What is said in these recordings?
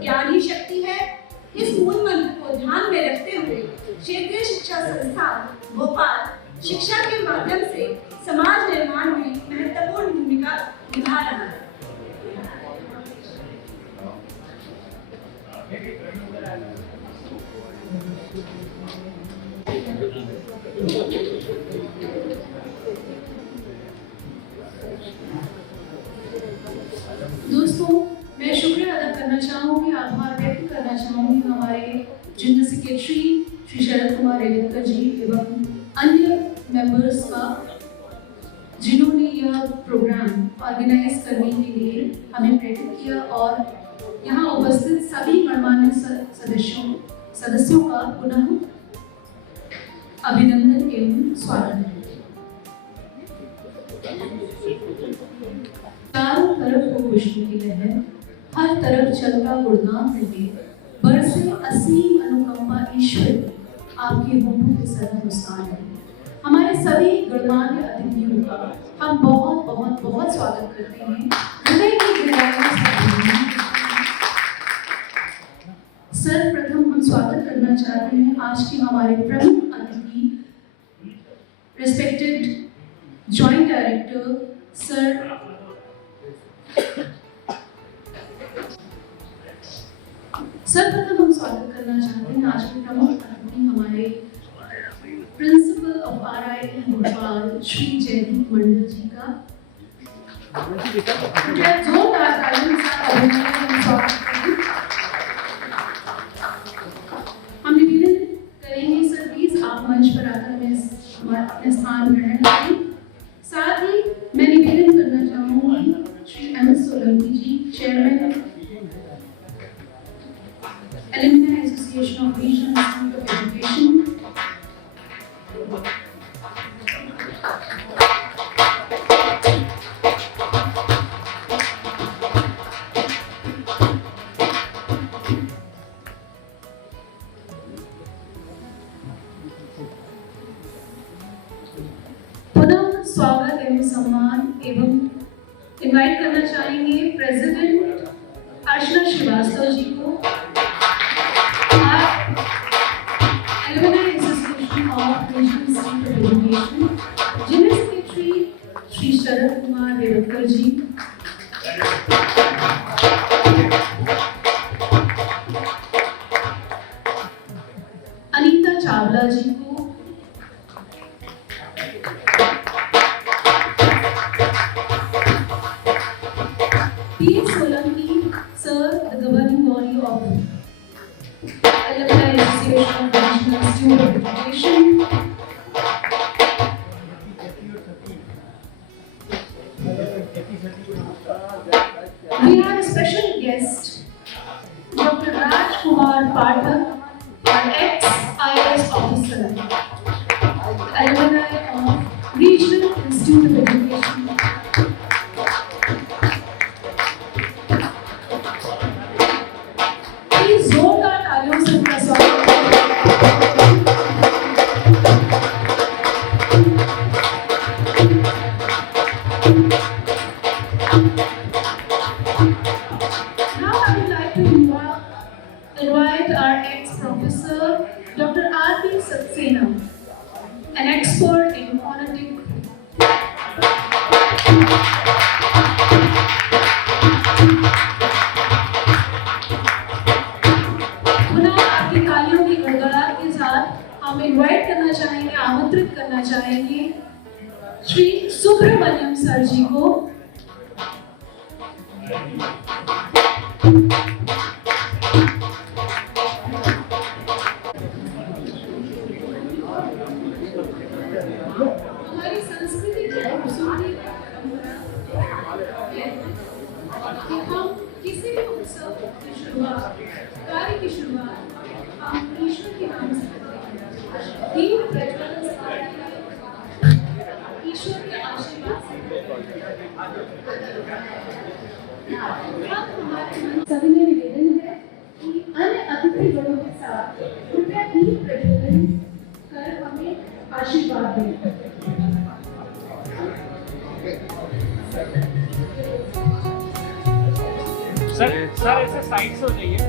ज्ञान ही शक्ति है। इस मूल मंत्र को ध्यान में रखते हुए क्षेत्रीय शिक्षा संस्थान भोपाल शिक्षा के माध्यम से समाज निर्माण में महत्वपूर्ण भूमिका निभा रहा है। दोस्तों, मैं शुक्रिया अदा करना चाहूँगी, आभार व्यक्त करना चाहूँगी हमारे जनरल सेक्रेटरी श्री शरद कुमार रेवतकर जी एवं अन्य मेंबर्स का, जिन्होंने यह प्रोग्राम ऑर्गेनाइज करने के लिए हमें प्रेरित किया और यहाँ उपस्थित सभी गणमान्य सदस्यों का पुनः अभिनंदन एवं स्वागत है। चारों तरफ हो विष्णु की लहर, हर तरफ चलता गुणगान रहे, बरसे असीम अनुकंपा ईश्वर की, आपके होठों पे सदा मुस्कान है। हमारे सभी गणमान्य अतिथियों का हम बहुत बहुत बहुत स्वागत करते हैं। हृदय की गहराइयों से सर्वप्रथम हम स्वागत करना चाहते हैं आज के हमारे प्रमुख अतिथि, रिस्पेक्टेड जॉइंट डायरेक्टर सर सर्वप्रथम हम स्वागत करना चाहते हैं आज के प्रमुख अतिथि, हमारे principal of RIL Bhopal Shri Jaideep Mandal ji का जोरदार तालियों के साथ अभिनंदन स्वागत करें। हम निवेदन करेंगे सर प्लीज आप मंच पर आकर हमें अपने स्थान ग्रहण करें। साथ ही मैं निवेदन करना चाहूंगी Shri MS Solanki ji, chairman Alumni Association of Regional Institute of Education, पुनः स्वागत एवं सम्मान एवं इनवाइट करना चाहेंगे प्रेसिडेंट अर्चना श्रीवास्तव जी को, Alumni Association of Regional Institute of Education, General Secretary Shri Sharad Kumar Revatkar जी, अनीता चावला जी को, P. Solanki, Sir, the governing body of Alumni Association of Regional Institute of Education. We have a special guest, Dr. Raj Kumar Pathak, our ex-IAS officer, alumni of Regional Institute of Education. Please जोरदार तालियों से उनका स्वागत Now I would like to invite our ex-professor, Dr. R.P. Saxena, an expert in phonetic तालियों की गड़गड़ाहट के साथ हम इनवाइट करना चाहेंगे, आमंत्रित करना चाहेंगे श्री सुब्रमण्यम सर जी को। हमारी संस्कृति की खूबसूरती कि हम किसी भी उत्सव की शुरुआत, कार्य की शुरुआत हम ईश्वर के नाम से करते हैं। दीप प्रज्वलन से करते हैं, ईश्वर के आशीर्वाद से। सभी में निवेदन है कि अन्य अतिथि गणों के साथ कृपया दीप प्रज्वलन कर हमें आशीर्वाद दें। सर ऐसे साइड से हो जाइए।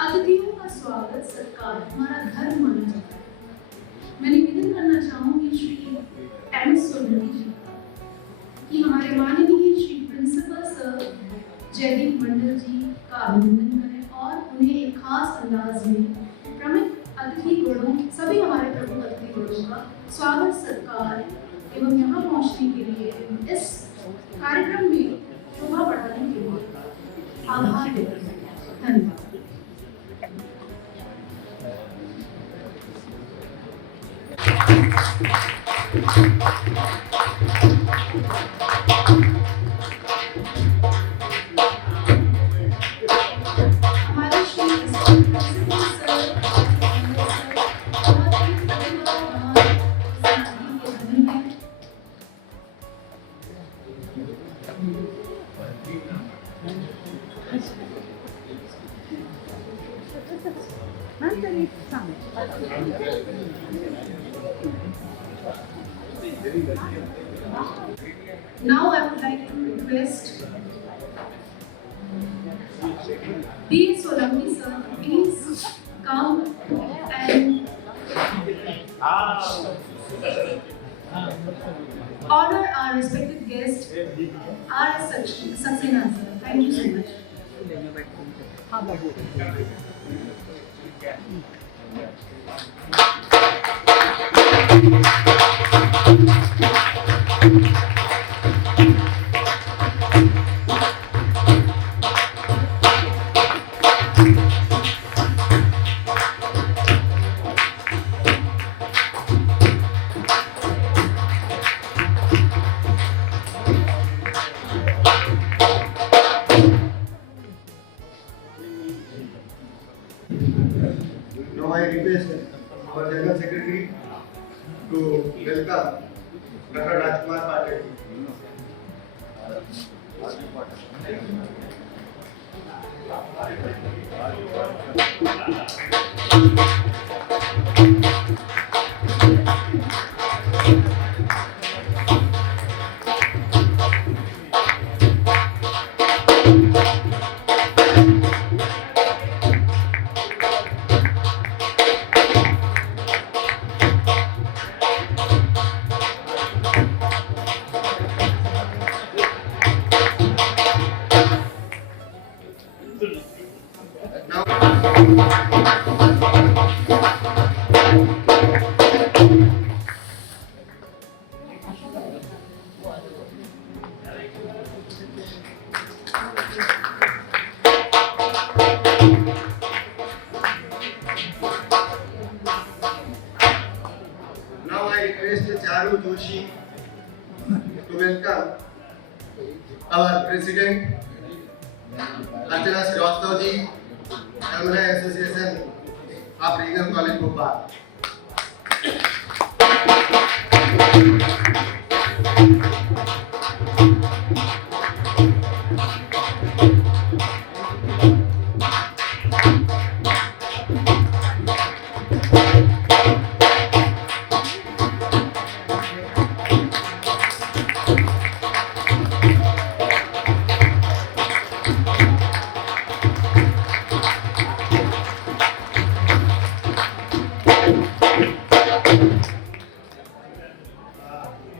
अतिथियों का स्वागत सत्कार हमारा धर्म माना जाता है। मैं निवेदन करना चाहूंगी श्री एम.एस. सोलंकी जी कि हमारे माननीय श्री प्रिंसिपल सर जयदीप मंडल जी का अभिनंदन करें और उन्हें एक खास अंदाज में प्रमुख अतिथि गणों सभी हमारे प्रमुख अतिथि गणों का स्वागत सत्कार एवं यहाँ पहुँचने के लिए इस कार्यक्रम में शोभा बढ़ाने के लिए आभार व्यक्त करते हैं। धन्यवाद। हमारे श्री प्रिंसिपल सर बहुत ही प्रतिभावान के धनी हैं। Now I would like to request B. Solanki sir, please come and honor our respected guest, R.S. Saxena sir. Thank you so much. Now I request our General Secretary to welcome Dr. Rajkumar Patel. our President, Archana Srivastava ji, Alumni Association of Regional College Bhopal.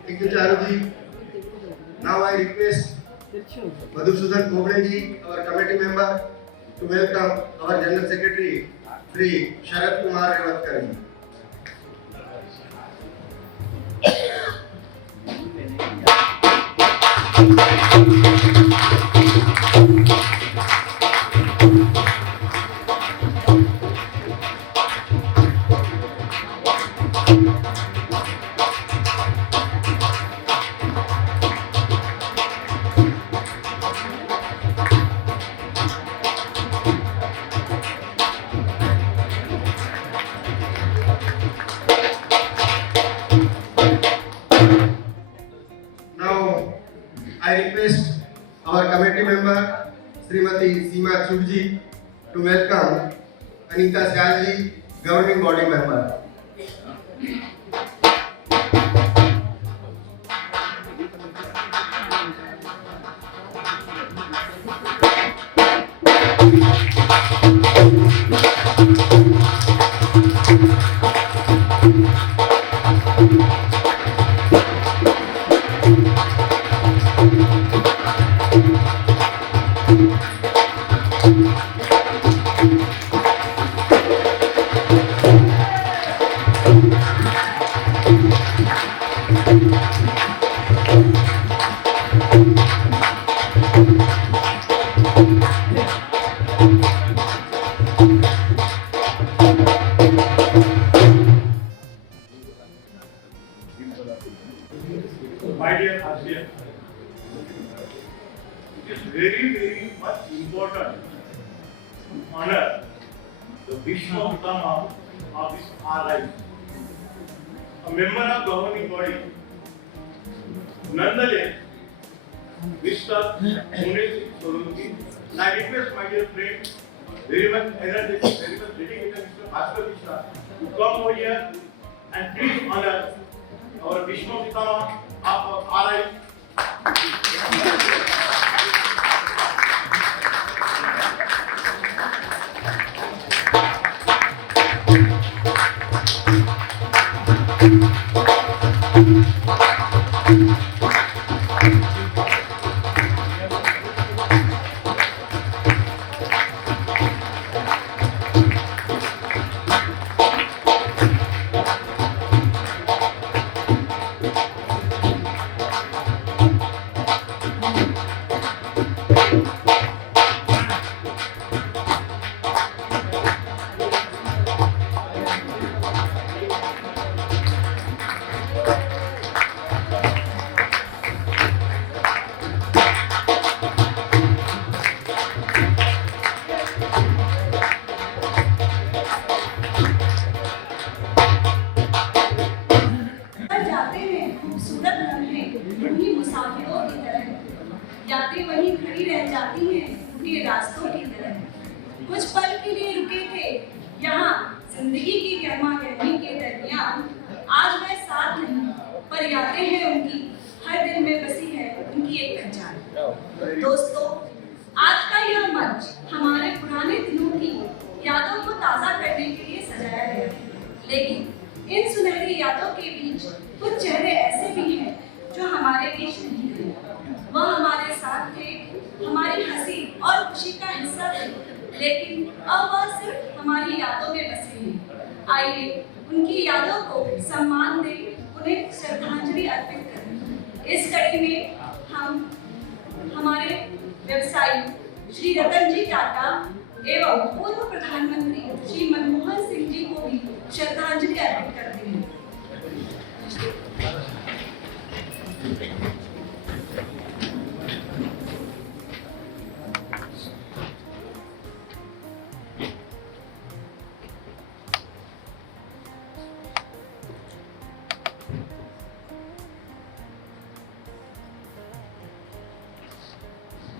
Thank you, Charuji. Now I request Madhusudan Kobleji, our committee member, to welcome our General Secretary, Shri Sharad Kumar Revatkar ji. Now, I request our committee member, Srimati Seema Chudji, to welcome Anita Shalji, governing body member. My dear ASEAN, it is very much important to honor the Bhishma Pitama of this RI, a member of governing body. Nonetheless, Mr. Munesh Solanki, and I request my dear friend, very much energetic, very much dedicated Mr. Bhaskar Mishra, to come over here and please honor our Bhishma Pitama of RI. यादें वहीं खड़ी रह जाती हैं टूटे रास्तों की तरह। कुछ पल के लिए रुके थे यहाँ जिंदगी की गहमा गहमी के दरमियान। आज मैं साथ नहीं पर यादें हैं उनकी, हर दिल में बसी है उनकी एक पहचान। दोस्तों, आज का यह मंच हमारे पुराने दिनों की यादों को ताज़ा करने के लिए सजाया गया है, लेकिन इन सुनहरी यादों के बीच कुछ चेहरे ऐसे भी हैं जो हमारे बीच नहीं थे। वह हमारे साथ थे, हमारी हंसी और खुशी का हिस्सा थे, लेकिन अब वह सिर्फ हमारी यादों में बसे हैं। आइए उनकी यादों को सम्मान दें, उन्हें श्रद्धांजलि अर्पित करें। इस कड़ी में हम हमारे व्यवसायी श्री रतन जी टाटा एवं पूर्व प्रधानमंत्री श्री मनमोहन सिंह जी को भी श्रद्धांजलि अर्पित करते हैं।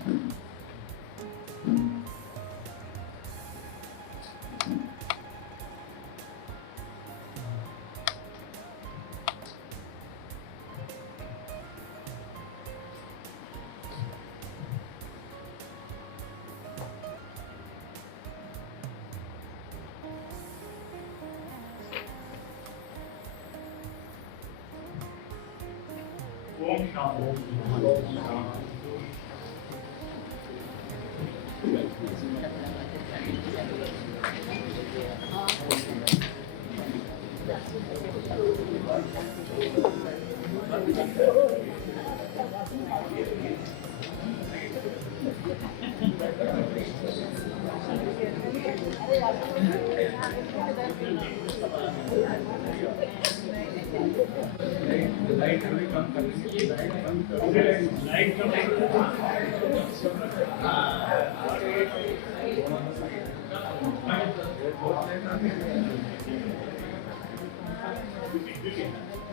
ओम शांति।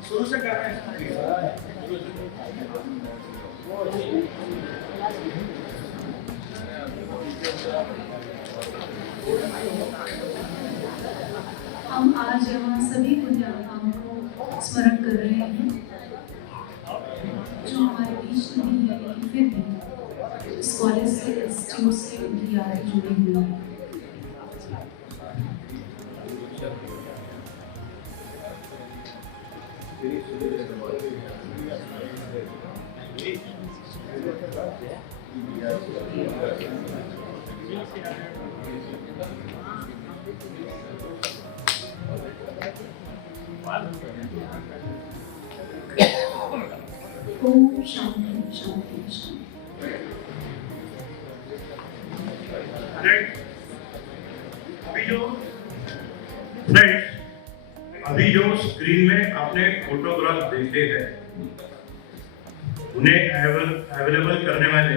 शुरू से कर रहे हैं। हम आज यहाँ सभी पुण्यात्माओं को स्मरण कर रहे हैं जो हमारे बीच नहीं है, लेकिन फिर भी इस कॉलेज से, इंस्टीट्यूट से उनकी यादें जुड़ी हुई हैं। ओम शांति शांति शांति। अभी जो स्क्रीन में आपने फोटोग्राफ देखे हैं, उन्हें अवेलेबल करने वाले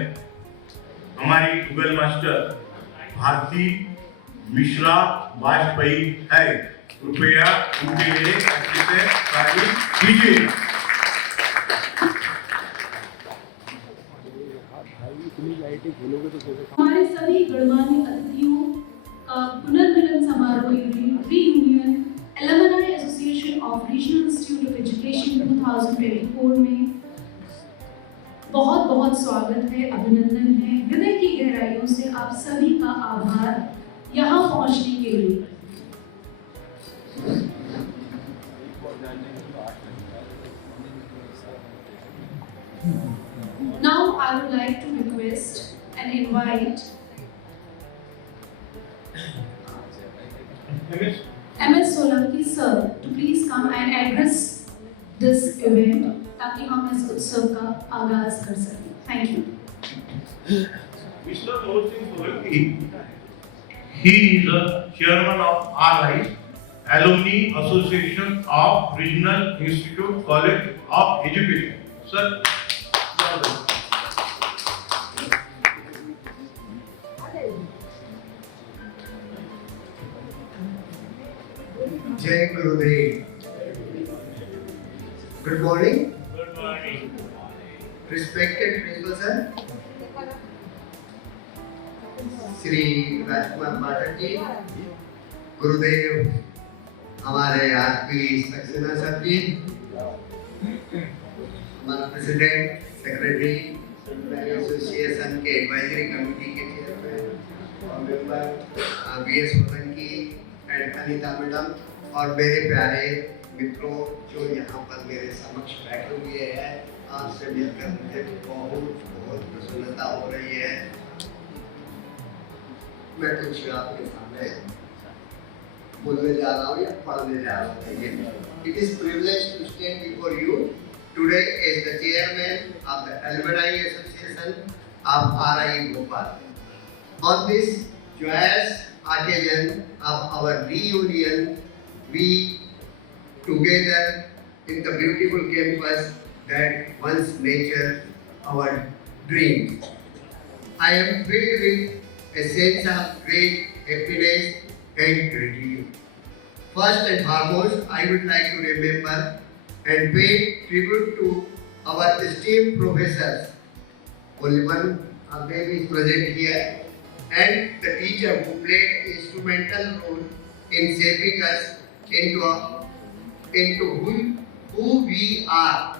हमारी गूगल मास्टर भारती मिश्रा वाजपेयी है। कृपया उनके लिए अच्छे से तारीफ कीजिए। हमारे सभी गणमान्य अतिथियों का पुनर्मिलन समारोह reunion alumni association of regional institute of education 2024 में बहुत बहुत स्वागत है, अभिनंदन है। हृदय की गहराइयों से आप सभी का आभार यहाँ पहुँचने के लिए। Now I would like to request and invite MS Solanki sir to please come and address this event ताकि हम इस उत्सव का आगाज कर सकें। Thank you. Mr. Mohit Singh Solanki, he is the chairman of RI, Alumni Association of Regional Institute College of Education. Sir, Jai Gurudev. Good morning. good morning. Respected principal sir, Shri Rajkumar Pathak ji, गुरुदेव हमारे RP Saxena sir ji, हमारा president secretary association के advisory committee के chairman और member BS Solanki and Anita madam और मेरे प्यारे मित्रों जो यहाँ पर मेरे समक्ष बैठे हुए हैं, आपसे मिलकर मुझे बहुत बहुत प्रसन्नता हो रही है। मैं कुछ आपके सामने बोलने जा रहा हूँ या पढ़ने जा रहा हूँ। It is privilege to stand before you today as the chairman of the Alumni Association of RI Bhopal. On this joyous occasion of our reunion, we together in the beautiful campus that once nature our dream. I am filled with a sense of great happiness and gratitude. First and foremost, I would like to remember and pay tribute to our esteemed professors. Only one baby is present here, and the teacher who played instrumental role in shaping us into who we are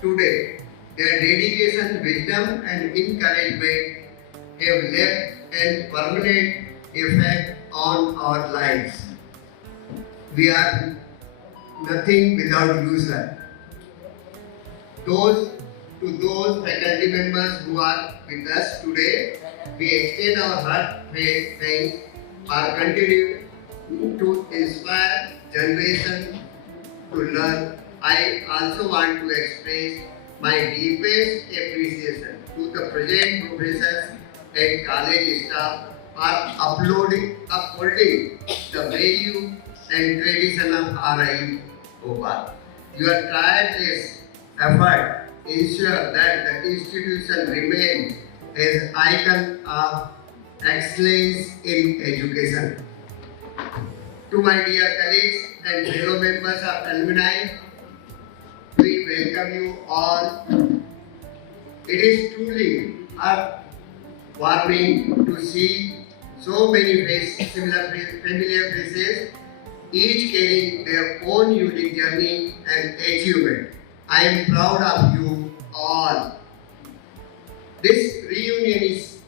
today. Their dedication, wisdom, and encouragement have left a permanent effect on our lives. We are nothing without you, sir. To those faculty members who are with us today, we extend our heartfelt thanks for continuing to inspire generations to learn. I also want to express my deepest appreciation to the present professors and college staff for upholding the value and tradition of RIU Bhopal. Your tireless effort ensure that the institution remains as icon of excellence in education. To my dear colleagues and fellow members of alumni, we welcome you all. It is truly heartwarming to see so many familiar faces, each carrying their own unique journey and achievement. I am proud of you all. This reunion is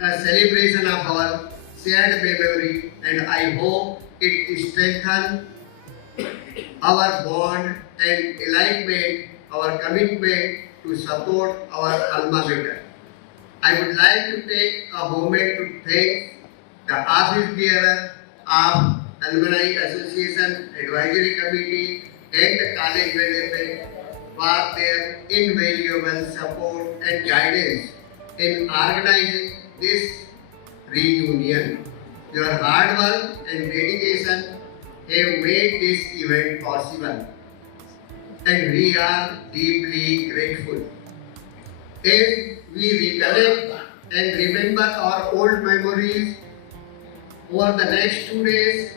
a celebration of our shared memory, and I hope it strengthens our bond and enlightenment, our commitment to support our alma mater. I would like to take a moment to thank the office bearer of Alumni Association Advisory Committee and the college management for their invaluable support and guidance in organizing this reunion. Your hard work and dedication have made this event possible, and we are deeply grateful. As we recollect and remember our old memories over the next 2 days,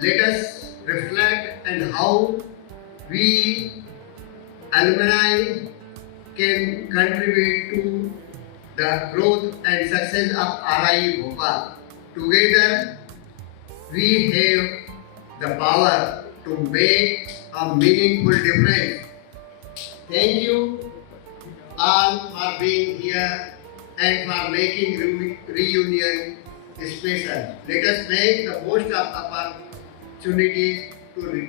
let us reflect on how we alumni can contribute to the growth and success of RIU Bhopal. Together, we have the power to make a meaningful difference. Thank you all for being here and for making reunion special. Let us make the most of opportunities to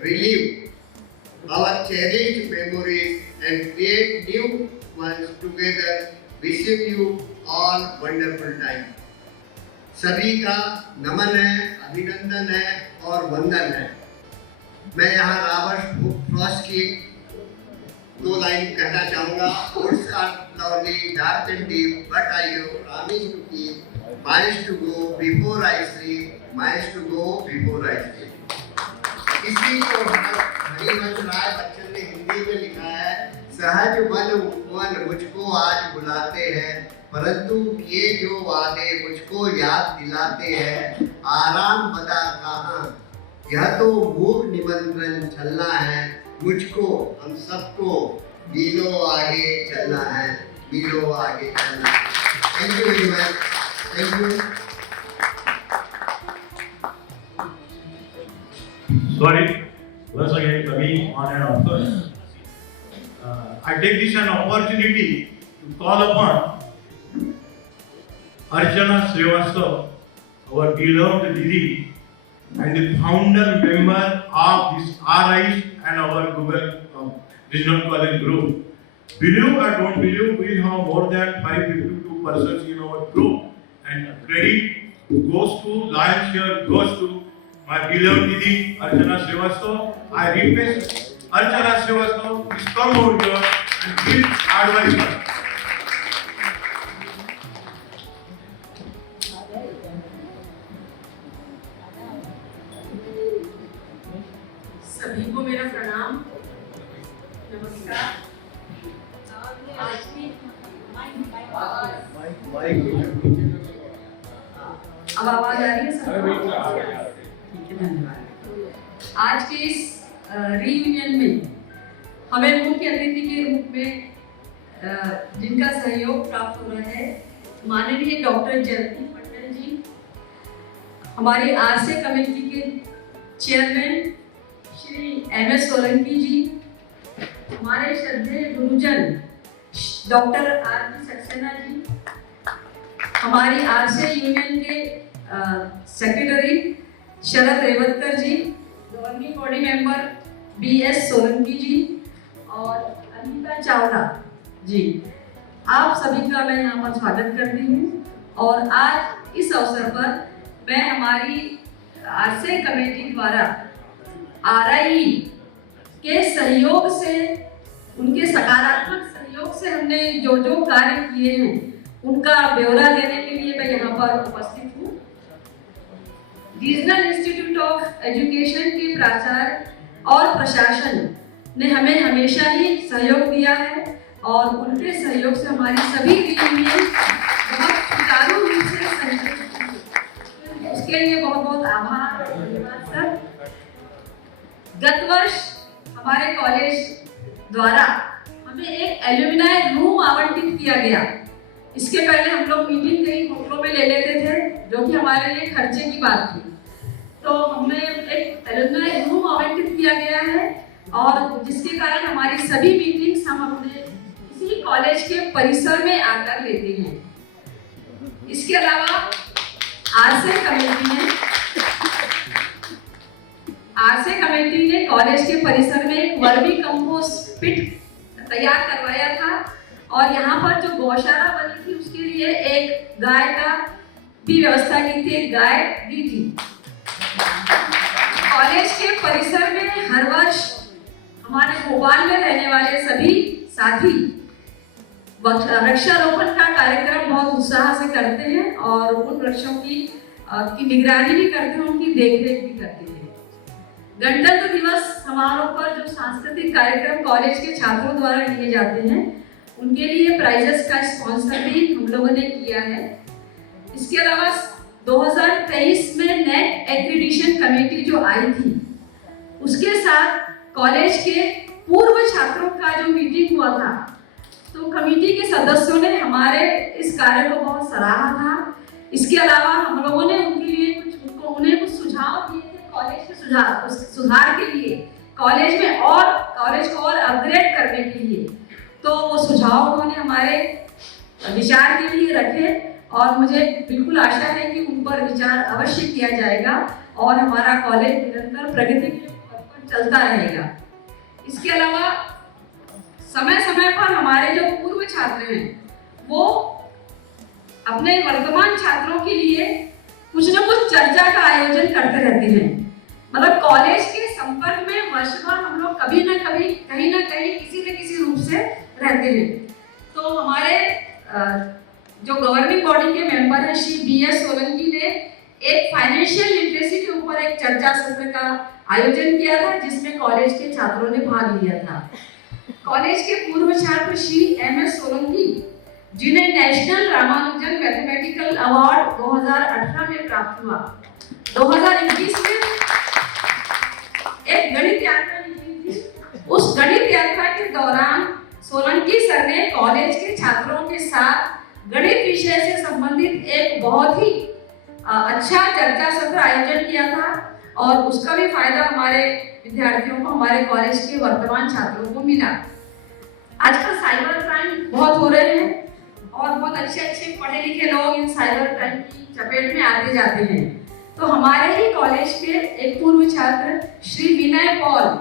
relive our cherished memories and create new ones together. Wishing you all wonderful time. सभी का नमन है, अभिनंदन है और वंदन है। मैं यहाँ रॉबर्ट फ्रॉस्ट की 2 लाइन कहना चाहूँगा। Words are lovely, dark and deep, but I have promised to keep. Miles to go before I sleep, miles to go before I sleep. इसी को हरिवंश राय बच्चन ने हिंदी में लिखा है, सहज मन मुझको आज बुलाते हैं, परंतु ये जो वादे मुझको याद दिलाते हैं, आराम बता कहाँ, यह तो मूक निमंत्रण चलना है, मुझको हम सबको मीलों आगे चलना है, मीलों आगे चलना है। Thank you very much. Thank you. Sorry, once again coming on and off course. I take this an opportunity to call upon Archana Srivastava, our beloved Didi, and the founder member of this RIS and our Google Regional College group. Believe or don't believe, we have more than 552 persons in our group, and credit goes to, lion's share goes to my beloved Didi Archana Srivastava. I request Archana Srivastava, please come over here and give advice. सभी को मेरा प्रणाम, नमस्कार। अब आवाज आ रही है सबको? ठीक है, धन्यवाद। आज के इस रियूनियन में हमें मुख्य अतिथि के रूप में जिनका सहयोग प्राप्त हो रहा है, माननीय डॉक्टर जयंती मंडल जी, हमारी आरसे कमेटी के चेयरमैन श्री MS सोलंकी जी, हमारे श्रद्धेय गुरुजन डॉक्टर RP सक्सेना जी, हमारी आरसे यूनियन के secretary Sharad Revatkar ji, governing body member BS Solanki ji और अनीता चावला जी, आप सभी का मैं यहाँ पर स्वागत करती हूँ। और आज इस अवसर पर मैं हमारी आरसे कमेटी द्वारा RIE के सहयोग से, उनके सकारात्मक सहयोग से हमने जो जो कार्य किए हैं उनका ब्यौरा देने के लिए मैं यहाँ पर उपस्थित हूँ। रीजनल इंस्टीट्यूट ऑफ एजुकेशन के प्राचार्य और प्रशासन ने हमें हमेशा ही सहयोग दिया है और उनके सहयोग से हमारी सभी टीमें बहुत सुचारू रूप से सहयोग की। उसके लिए बहुत बहुत आभार और धन्यवाद सर। गत वर्ष हमारे कॉलेज द्वारा हमें एक एल्यूमिनाई रूम आवंटित किया गया। इसके पहले हम लोग मीटिंग कई होटलों में ले लेते थे, जो कि हमारे लिए खर्चे की बात थी। तो हमें एक एल्यूमिनाई रूम आवंटित किया गया है और जिसके कारण हमारी सभी मीटिंग्स हम अपने इसी कॉलेज के परिसर में आकर लेते हैं। इसके अलावा आरसे कमेटी ने कॉलेज के परिसर में एक वर्मी कंपोस्ट पिट तैयार करवाया था और यहाँ पर जो गौशाला बनी थी उसके लिए एक गाय का भी व्यवस्था की थी, एक गाय दी थी। कॉलेज के परिसर में हर वर्ष हमारे भोपाल में रहने वाले सभी साथी वृक्षारोपण का कार्यक्रम बहुत उत्साह से करते हैं और उन वृक्षों की निगरानी भी करते हैं, उनकी देखरेख भी करते हैं। गणतंत्र दिवस समारोह पर जो सांस्कृतिक कार्यक्रम कॉलेज के छात्रों द्वारा लिए जाते हैं उनके लिए प्राइजेस का स्पॉन्सर भी हम लोगों ने किया है। इसके अलावा 2023 में नेट एक्रीडिशन कमेटी जो आई थी उसके साथ कॉलेज के पूर्व छात्रों का जो मीटिंग हुआ था, तो कमेटी के सदस्यों ने हमारे इस कार्य को बहुत सराहा था। इसके अलावा हम लोगों ने उनके लिए उन्हें कुछ सुझाव दिए थे कॉलेज के सुधार के लिए, कॉलेज में और कॉलेज को और अपग्रेड करने के लिए। तो वो सुझाव उन्होंने हमारे विचार के लिए रखे और मुझे बिल्कुल आशा है कि उन पर विचार अवश्य किया जाएगा और हमारा कॉलेज निरंतर प्रगति के पथ पर चलता रहेगा। इसके अलावा समय समय पर हमारे जो पूर्व छात्र हैं वो अपने वर्तमान छात्रों के लिए कुछ न कुछ चर्चा का आयोजन करते रहते हैं। मतलब कॉलेज के संपर्क में वर्षभर हम लोग कभी ना कभी कहीं ना कहीं किसी न किसी रूप से रहते हैं। तो हमारे जो गवर्निंग बॉडी के मेंबर हैं श्री BS सोलंकी ने एक फाइनेंशियल लिटरेसी के ऊपर एक चर्चा सत्र का आयोजन किया था जिसमें कॉलेज के छात्रों ने भाग लिया था। कॉलेज के पूर्व छात्र श्री MS सोलंकी जिन्हें नेशनल रामानुजन मैथमेटिकल अवार्ड 2018 में प्राप्त हुआ, 2021 में एक गणित यात्रा निकली थी। उस गणित यात्रा के दौरान सोलंकी सर ने कॉलेज के छात्रों के साथ गणित विषय से संबंधित एक बहुत ही अच्छा चर्चा सत्र आयोजन किया था और उसका भी फायदा हमारे विद्यार्थियों को, हमारे कॉलेज के वर्तमान छात्रों को मिला। आजकल साइबर क्राइम बहुत हो रहे हैं और बहुत अच्छे पढ़े लिखे लोग इन साइबर क्राइम की चपेट में आते जाते हैं। तो हमारे ही कॉलेज के एक पूर्व छात्र श्री विनय पॉल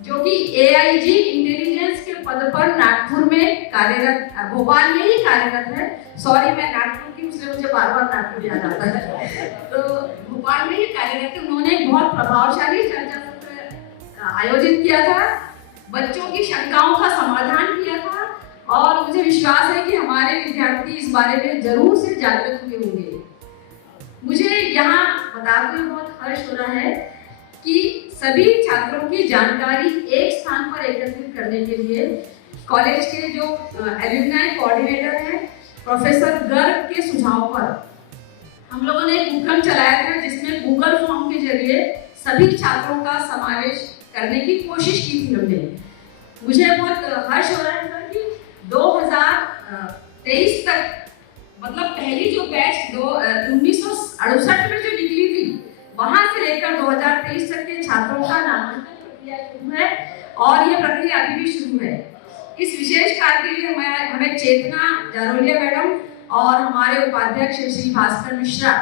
जो कि AIG इंटेलिजेंस के पद पर नागपुर में कार्यरत, भोपाल में ही कार्यरत है। सॉरी मैं नागपुर की, इसलिए मुझे बार बार नागपुर याद आता है। तो भोपाल में ही कार्यरत है। उन्होंने एक बहुत प्रभावशाली चर्चा सत्र आयोजित किया था, बच्चों की शंकाओं का समाधान किया था और मुझे विश्वास है कि हमारे विद्यार्थी इस बारे में जरूर से जागरूक हुए होंगे। मुझे यहाँ बताते हुए बहुत हर्ष हो रहा है कि सभी छात्रों की जानकारी एक स्थान पर एकत्रित करने के लिए कॉलेज के जो एल्यूमिनाई कोऑर्डिनेटर हैं प्रोफेसर गर्ग के सुझाव पर हम लोगों ने एक उपक्रम चलाया था जिसमें गूगल फॉर्म के जरिए सभी छात्रों का समावेश करने की कोशिश की थी हमने। मुझे बहुत हर्ष हो रहा है सर कि 2023 तक, मतलब पहली जो बैच 1968 में जो निकली थी, वहां से लेकर 2023 तक के छात्रों का नामांकन प्रक्रिया शुरू है और ये प्रक्रिया अभी भी शुरू है। इस विशेष कार्य के लिए हमें चेतना जारोलिया मैडम और हमारे उपाध्यक्ष श्री भास्कर मिश्रा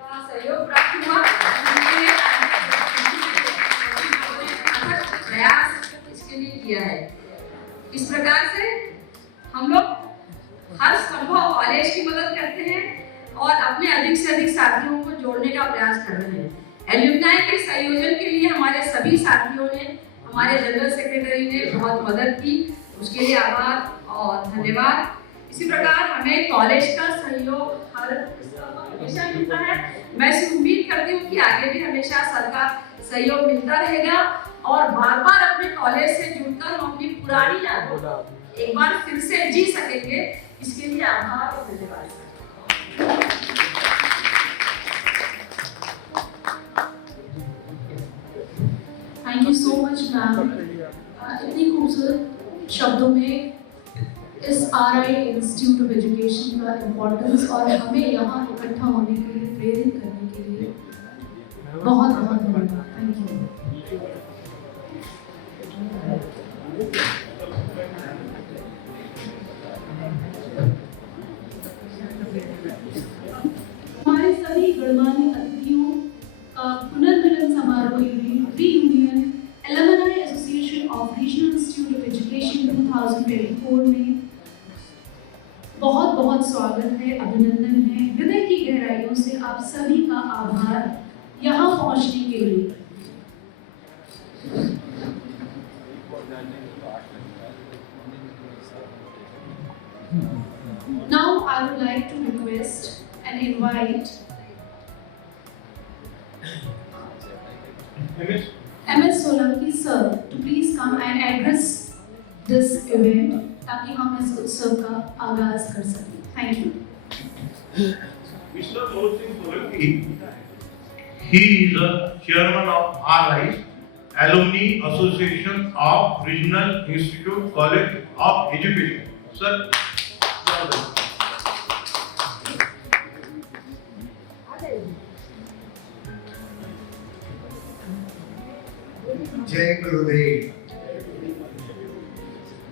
का सहयोग प्राप्त हुआ। प्रयास इसके लिए किया है। इस प्रकार से हम लोग हर संभव कॉलेज की मदद करते हैं और अपने अधिक से अधिक साथियों को जोड़ने का प्रयास कर रहे हैं। एल्यूमनाई के संयोजन के लिए हमारे सभी साथियों ने, हमारे जनरल सेक्रेटरी ने बहुत मदद की, उसके लिए आभार और धन्यवाद। इसी प्रकार हमें कॉलेज का सहयोग हमेशा मिलता है। मैं उम्मीद करती हूँ कि आगे भी हमेशा सर का सहयोग मिलता रहेगा और बार बार अपने कॉलेज से जुड़कर हम अपनी पुरानी यादों एक बार फिर से जी सकेंगे। इसके लिए आभार और धन्यवाद। Thank you so much ma'am, इतनी खूबसूरत शब्दों में इस RI इंस्टीट्यूट ऑफ एजुकेशन का इम्पोर्टेंस और हमें यहाँ इकट्ठा होने के लिए प्रेरित करने के लिए बहुत बहुत धन्यवाद। Thank you. हमारे सभी गणमान्य अतिथियों का पुनर्मिलन समारोह के लिए reunion alumni association of regional institute of education 2024 में बहुत बहुत स्वागत है, अभिनंदन है। हृदय की गहराइयों से आप सभी का आभार यहाँ पहुँचने के लिए। Now I would like to request and invite MS Solanki sir to please come and address this event ताकि हम इस उत्सव का आगाज कर सकें। Thank you. Mr. Manoj Singh Solanki, he is the chairman of RI, Alumni Association of Regional Institute College of Education. Sir, Jai Gurudev.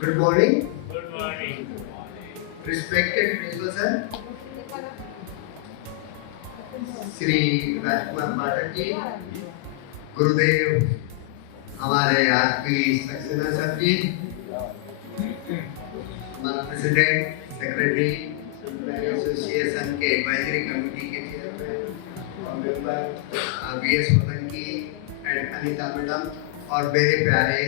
Good morning. Good morning. Respected Principal Sir, Shri Rajkumar Pathak ji, गुरुदेव हमारे RP Saxena sir ji, हमारा president, secretary, association के advisory committee के chairman और member BS Solanki and Anita madam और मेरे प्यारे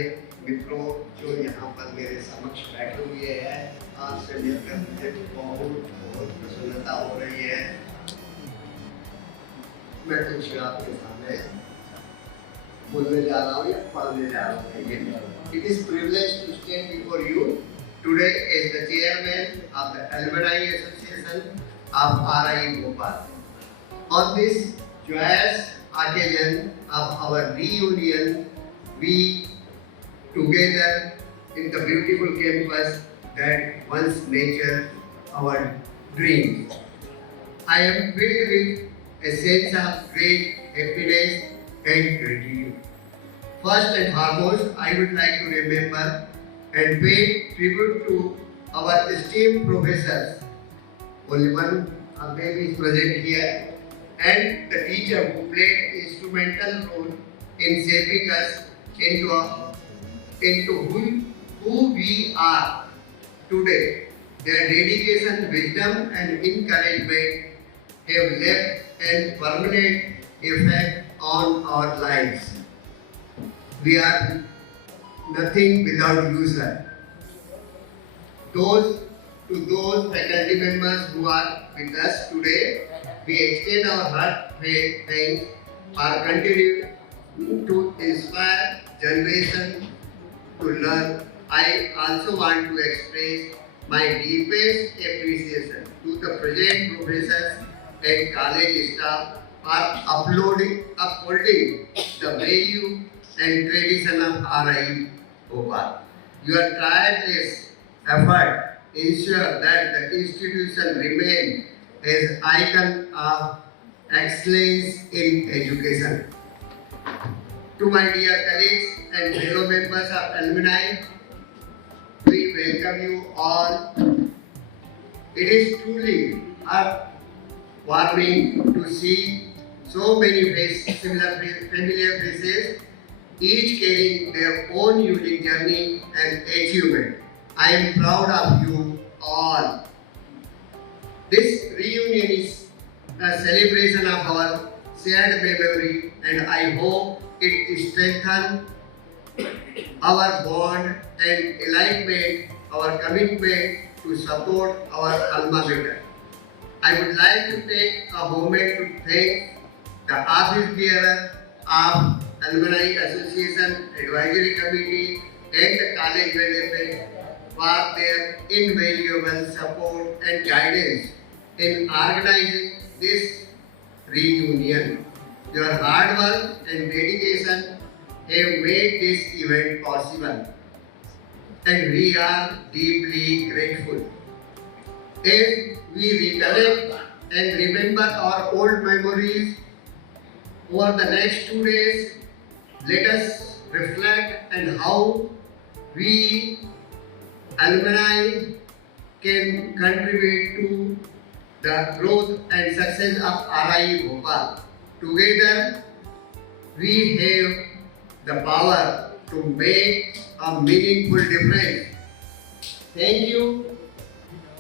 मित्रों जो यहाँ पर मेरे समक्ष बैठे हुए हैं, आपसे मिलकर मुझे बहुत प्रसन्नता हो रही है। मैं कुछ आपके सामने बोलने जा रहा हूँ या पढ़ने जा रहा हूँ। It is privilege to stand before you today as the chairman of the Alumni Association of RI Bhopal. On this joyous occasion of our reunion, we together in the beautiful campus that once nurtured our dreams. I am filled with a sense of great happiness and gratitude. First and foremost, I would like to remember and pay tribute to our esteemed professors. Only one of them is present here, and the teacher who played instrumental role in shaping us into who we are today. Their dedication, wisdom, and encouragement have left a permanent effect on our lives. We are nothing without you, sir. To those faculty members who are with us today, we extend our heartfelt thanks for continuing to inspire generation to learn. I also want to express my deepest appreciation to the present professors and college staff for upholding the value and tradition of RI Bhopal. Your tireless effort ensure that the institution remain as icon of excellence in education. To my dear colleagues and fellow members of alumni, we welcome you all. It is truly heartwarming to see so many familiar faces, each carrying their own unique journey and achievement. I am proud of you all. This reunion is a celebration of our shared memory, and I hope it strengthens our bond and alignment, our commitment to support our alma mater. I would like to take a moment to thank the office bearer of Alumni Association Advisory Committee and the college management for their invaluable support and guidance in organizing this reunion. Your hard work and dedication have made this event possible, and we are deeply grateful. As we recollect and remember our old memories over the next 2 days, let us reflect on how we alumni can contribute to the growth and success of RIE Bhopal. Together, we have the power to make a meaningful difference. Thank you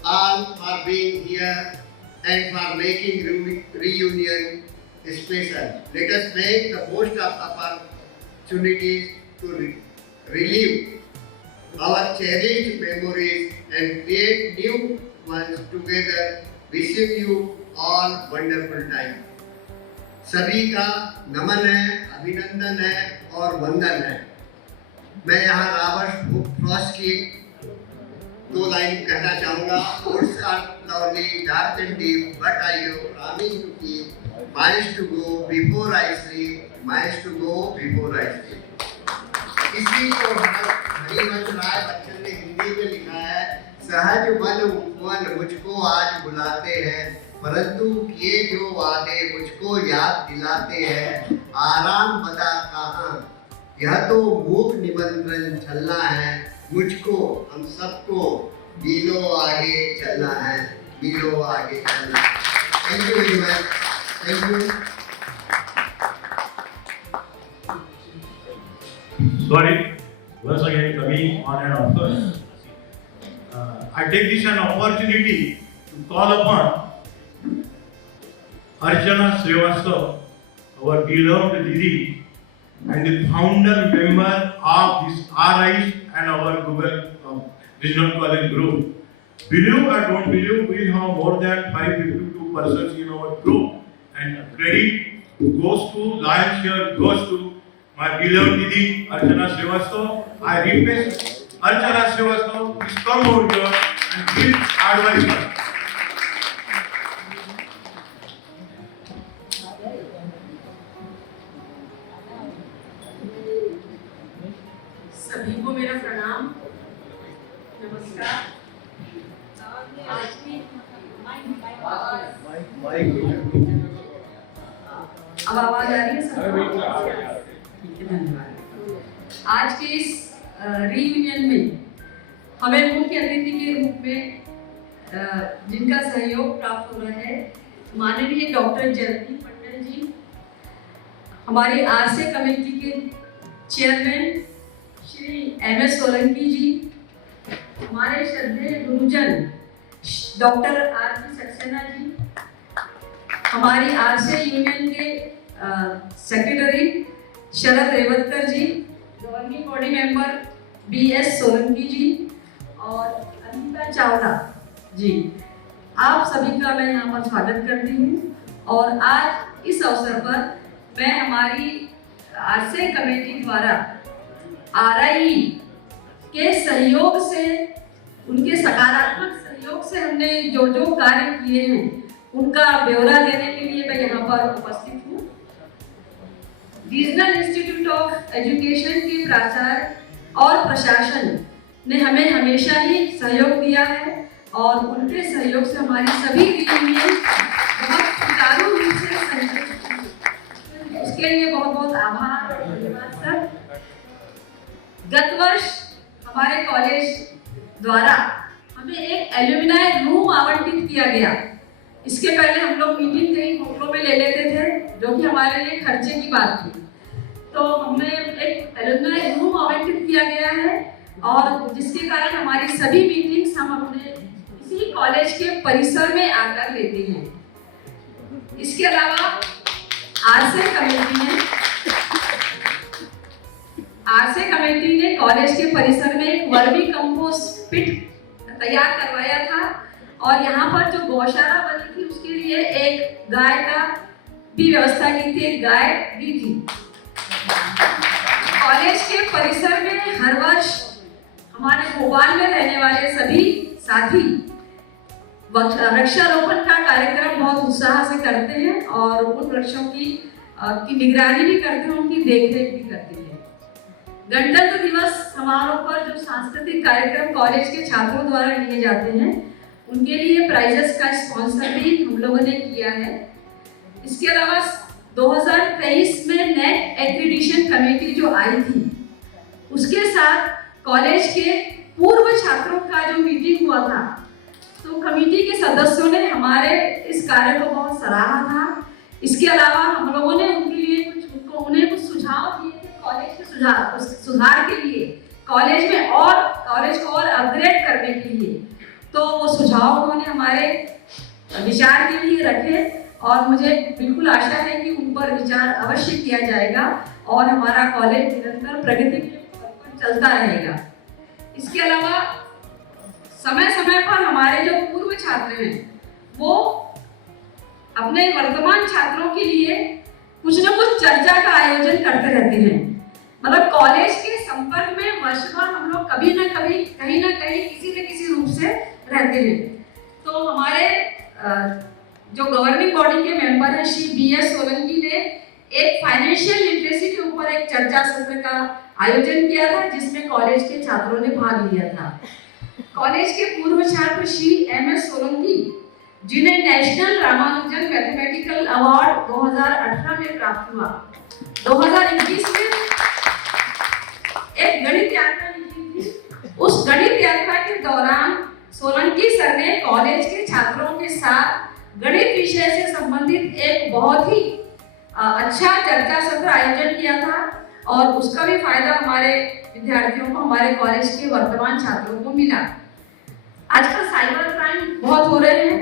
all for being here and for making reunion special. Let us make the most of opportunities to relive our cherished memories and create new ones together. Wishing you all wonderful time. सभी का नमन है, अभिनंदन है और वंदन है। मैं यहाँ रॉबर्ट फ्रॉस्ट की 2 लाइन कहना चाहूँगा। Words are lovely, dark and deep, but I have promised to keep, miles to go before I sleep, miles to go before I sleep. इसी को हरिवंश राय बच्चन ने हिंदी में लिखा है, सहज मन उपवन मुझको आज बुलाते हैं, परंतु किए जो वादे मुझको याद दिलाते हैं, आराम बता कहाँ, यह तो मूक निमंत्रण चलना है, मुझको हम सबको मीलों आगे चलना है, मीलों आगे चलना है। Thank you very much. Thank you. Sorry, once again coming on and off. I take this an opportunity to call upon Archana Srivastava, our beloved Didi, and the founder member of this RIE and our Google Regional College group. Believe or don't believe, we have more than 552 persons in our group, and credit goes to, lion's share goes to my beloved Didi Archana Srivastava. I request Archana Srivastava to come over here and give advice. सभी को मेरा प्रणाम, नमस्कार। आज की अब आवाज आ रही है सब? ठीक है, धन्यवाद। आज के इस रियूनियन में हमें मुख्य अतिथि के रूप में जिनका सहयोग प्राप्त हो रहा है, माननीय डॉक्टर जयंती मंडल जी, हमारी आरसे कमेटी के चेयरमैन श्री MS सोलंकी जी, हमारे श्रद्धेय गुरुजन डॉक्टर RP सक्सेना जी, हमारी आरसे यूनियन के secretary Sharad Revatkar ji, governing body member BS Solanki ji और अनिता चावला जी, आप सभी का मैं यहाँ पर स्वागत करती हूँ। और आज इस अवसर पर मैं हमारी आरसे कमेटी द्वारा RIE के सहयोग से, उनके सकारात्मक सहयोग से हमने जो जो कार्य किए हैं उनका ब्यौरा देने के लिए मैं यहाँ पर उपस्थित हूँ। रीजनल इंस्टीट्यूट ऑफ एजुकेशन के प्राचार्य और प्रशासन ने हमें हमेशा ही सहयोग दिया है और उनके सहयोग से हमारी सभी यूनियन बहुत सुचारू रूप से संचालित हुई। उसके लिए बहुत बहुत आभार और धन्यवाद सर। गत वर्ष हमारे कॉलेज द्वारा हमें एक एल्यूमिनाई रूम आवंटित किया गया। इसके पहले हम लोग मीटिंग कहीं होटलों में ले लेते थे, जो कि हमारे लिए खर्चे की बात थी। तो हमें एक एल्यूमिनाई रूम आवंटित किया गया है और जिसके कारण हमारी सभी मीटिंग्स हम अपने इसी कॉलेज के परिसर में आकर लेते हैं। इसके अलावा आरसे कमेटी ने कॉलेज के परिसर में एक वर्मी कंपोस्ट पिट तैयार करवाया था और यहाँ पर जो गौशाला बनी थी उसके लिए एक गाय का भी व्यवस्था की थी, एक गाय भी थी। कॉलेज के परिसर में हर वर्ष हमारे भोपाल में रहने वाले सभी साथी वृक्षारोपण का कार्यक्रम बहुत उत्साह से करते हैं और उन वृक्षों की निगरानी भी करते हैं, उनकी देखरेख भी करते हैं। गणतंत्र दिवस समारोह पर जो सांस्कृतिक कार्यक्रम कॉलेज के छात्रों द्वारा लिए जाते हैं उनके लिए प्राइजेस का स्पॉन्सर भी हम लोगों ने किया है। इसके अलावा 2023 में नेट एक्रीडिशन कमेटी जो आई थी उसके साथ कॉलेज के पूर्व छात्रों का जो मीटिंग हुआ था तो कमेटी के सदस्यों ने हमारे इस कार्य को बहुत सराहा था। इसके अलावा हम लोगों ने उनके लिए उन्हें कुछ सुझाव दिए थे कॉलेज के सुधार के लिए, कॉलेज को और अपग्रेड करने के लिए। तो वो सुझाव उन्होंने हमारे विचार के लिए रखे और मुझे बिल्कुल आशा है कि उन पर विचार अवश्य किया जाएगा और हमारा कॉलेज निरंतर प्रगति पर चलता रहेगा। इसके अलावा समय समय पर हमारे जो पूर्व छात्र हैं वो अपने वर्तमान छात्रों के लिए कुछ न कुछ चर्चा का आयोजन करते रहते हैं। मतलब कॉलेज के संपर्क में वर्षभर हम लोग कभी न कभी कहीं ना कहीं किसी न किसी रूप से रहते हैं। तो हमारे जो गवर्निंग बॉडी के मेंबर हैं श्री BS सोलंकी ने एक फाइनेंशियल लिटरेसी के ऊपर एक चर्चा सत्र का आयोजन किया था जिसमें कॉलेज के छात्रों ने भाग लिया था। कॉलेज के पूर्व छात्र श्री MS सोलंकी जिन्हें नेशनल रामानुजन मैथमेटिकल अवार्ड 2018 में प्राप्त हुआ, 2021 में एक गणित यात्रा निकली थी। उस गणित यात्रा के दौरान सोलंकी सर ने कॉलेज के छात्रों के साथ गणित विषय से संबंधित एक बहुत ही अच्छा चर्चा सत्र आयोजन किया था और उसका भी फायदा हमारे विद्यार्थियों को, हमारे कॉलेज के वर्तमान छात्रों को मिला। आजकल साइबर क्राइम बहुत हो रहे हैं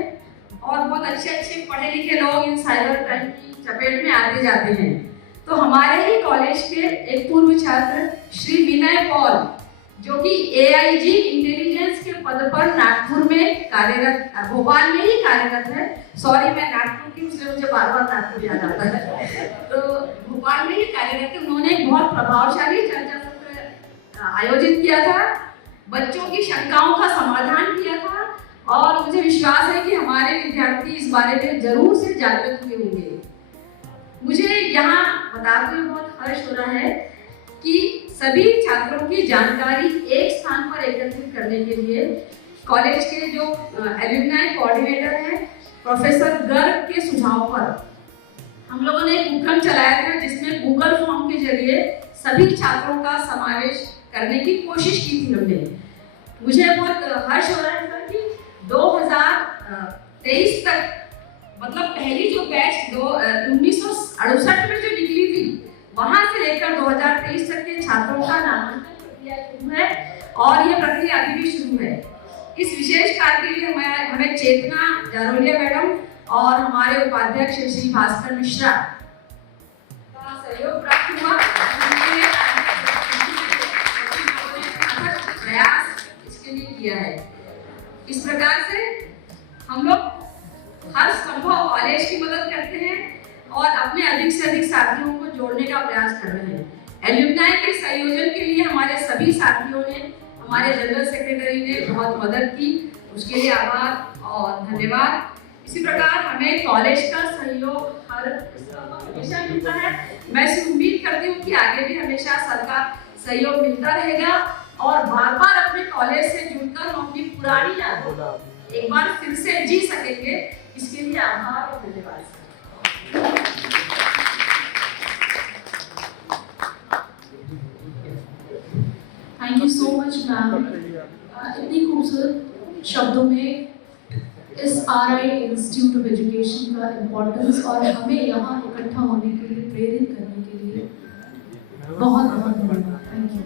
और बहुत अच्छे पढ़े लिखे लोग इन साइबर क्राइम की चपेट में आते जाते हैं। तो हमारे ही कॉलेज के एक पूर्व छात्र श्री विनय पॉल जो कि AIG इंटेलिजेंस के पद पर नागपुर में कार्यरत, भोपाल में ही कार्यरत है। सॉरी, मैं नागपुर की, उससे मुझे बार बार नागपुर याद आता है। तो भोपाल में ही कार्यरत है। उन्होंने एक बहुत प्रभावशाली चर्चा सत्र आयोजित किया था, बच्चों की शंकाओं का समाधान किया था और मुझे विश्वास है कि हमारे विद्यार्थी इस बारे में जरूर से जागरूक हुए होंगे। मुझे यहाँ बताते हुए बहुत हर्ष हो रहा है कि सभी छात्रों की जानकारी एक स्थान पर एकत्रित करने के लिए कॉलेज के जो एल्यूमिनाई कोऑर्डिनेटर हैं प्रोफेसर गर्ग के सुझाव पर हम लोगों ने एक उपक्रम चलाया था जिसमें गूगल फॉर्म के जरिए सभी छात्रों का समावेश करने की कोशिश की थी हमने। मुझे बहुत हर्ष हो रहा है सर कि 2023 तक, मतलब पहली जो बैच 1968 में जो निकली थी वहां से लेकर 2023 तक के छात्रों का नामांकन प्रक्रिया शुरू है और ये प्रक्रिया अभी भी शुरू है। इस विशेष कार्य के लिए हमें चेतना जारोलिया मैडम और हमारे उपाध्यक्ष श्री भास्कर मिश्रा का सहयोग प्राप्त हुआ। प्रयास इसके लिए किया है। इस प्रकार से हम लोग हर संभव कॉलेज की मदद करते हैं और अपने अधिक से अधिक साथियों को जोड़ने का प्रयास कर रहे हैं। एल्यूमिनाई के संयोजन के लिए हमारे सभी साथियों ने, हमारे जनरल सेक्रेटरी ने बहुत मदद की, उसके लिए आभार और धन्यवाद। इसी प्रकार हमें कॉलेज का सहयोग हमेशा मिलता है। मैं उम्मीद करती हूँ कि आगे भी हमेशा सर का सहयोग मिलता रहेगा और बार बार अपने कॉलेज से जुड़कर हम अपनी पुरानी यादें एक बार फिर से जी सकेंगे, इसके लिए आभार और धन्यवाद। Thank you so much ma'am, इतनी खूबसूरत शब्दों में इस RI इंस्टीट्यूट ऑफ एजुकेशन का इम्पोर्टेंस और हमें यहाँ इकट्ठा होने के लिए प्रेरित करने के लिए बहुत बहुत धन्यवाद। Thank you.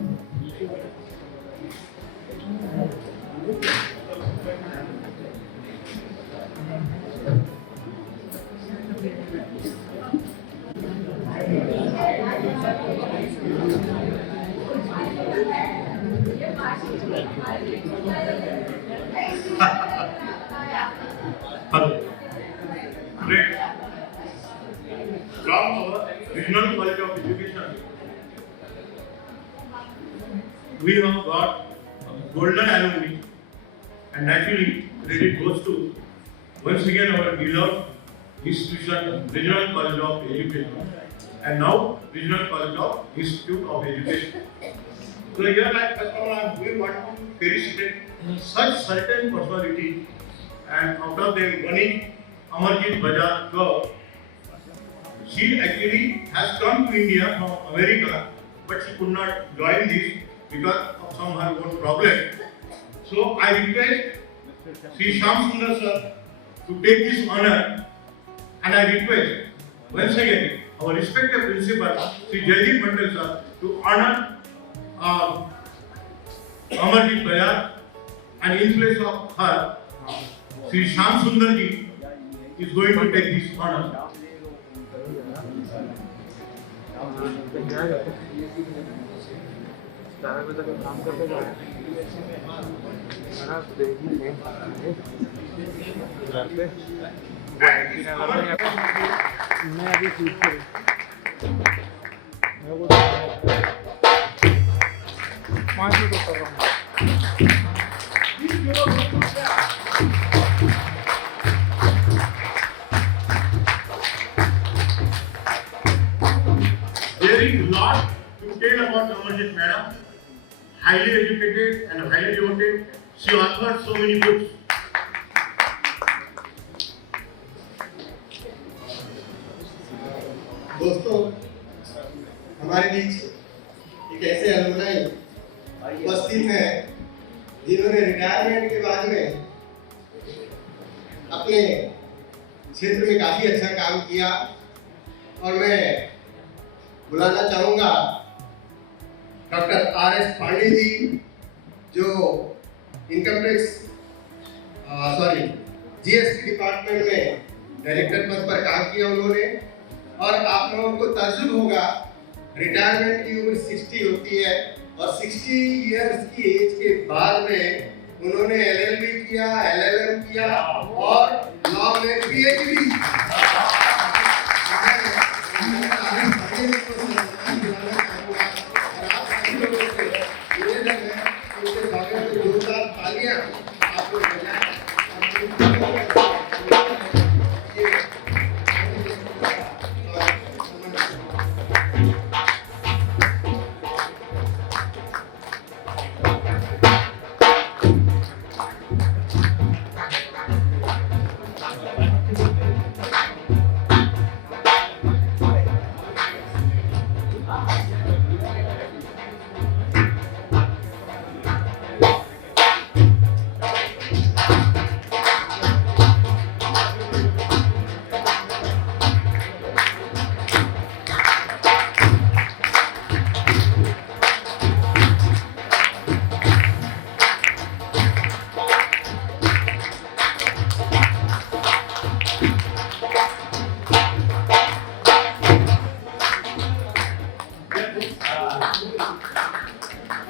Hello. Great. From our Regional College of Education, we have got golden alumni, and naturally credit goes to once again our beloved institution, Regional College of Education, and now Regional College of Institute of Education. So here, like we want to felicitate such certain personality, and out of them, one is Amarjit Bajaj girl. She actually has come to India from America, but she could not join this because of some her own problem. So I request Sri Shyam Sundar sir to take this honor, and I request once again our respected principal Sri Jaideep Mandal sir to honor Amarjit Bajaj, and in place of her, Sri Shyam Sundar ji is going to take this honor. काम करते जाओ मैं अभी shoot करूँ पाँच minute कर रहा हूँ। There is lot to tell about Amarjit madam. Highly educated and highly devoted. She authored so many books. दोस्तों, हमारे बीच एक ऐसे अलुमनाई उपस्थित हैं जिन्होंने रिटायरमेंट के बाद में अपने क्षेत्र में काफी अच्छा काम किया, और मैं बुलाना चाहूंगा डॉक्टर RS पांडे जी, जो इनकम टैक्स GST डिपार्टमेंट में डायरेक्टर पद पर काम किया उन्होंने। और आप लोगों को ताज्जुब होगा, रिटायरमेंट की उम्र 60 होती है, और 60 इयर्स की एज के बाद में उन्होंने LLB किया, LLM किया और लॉ में PhD। जोरदार तालियां आप लोग बजाएं।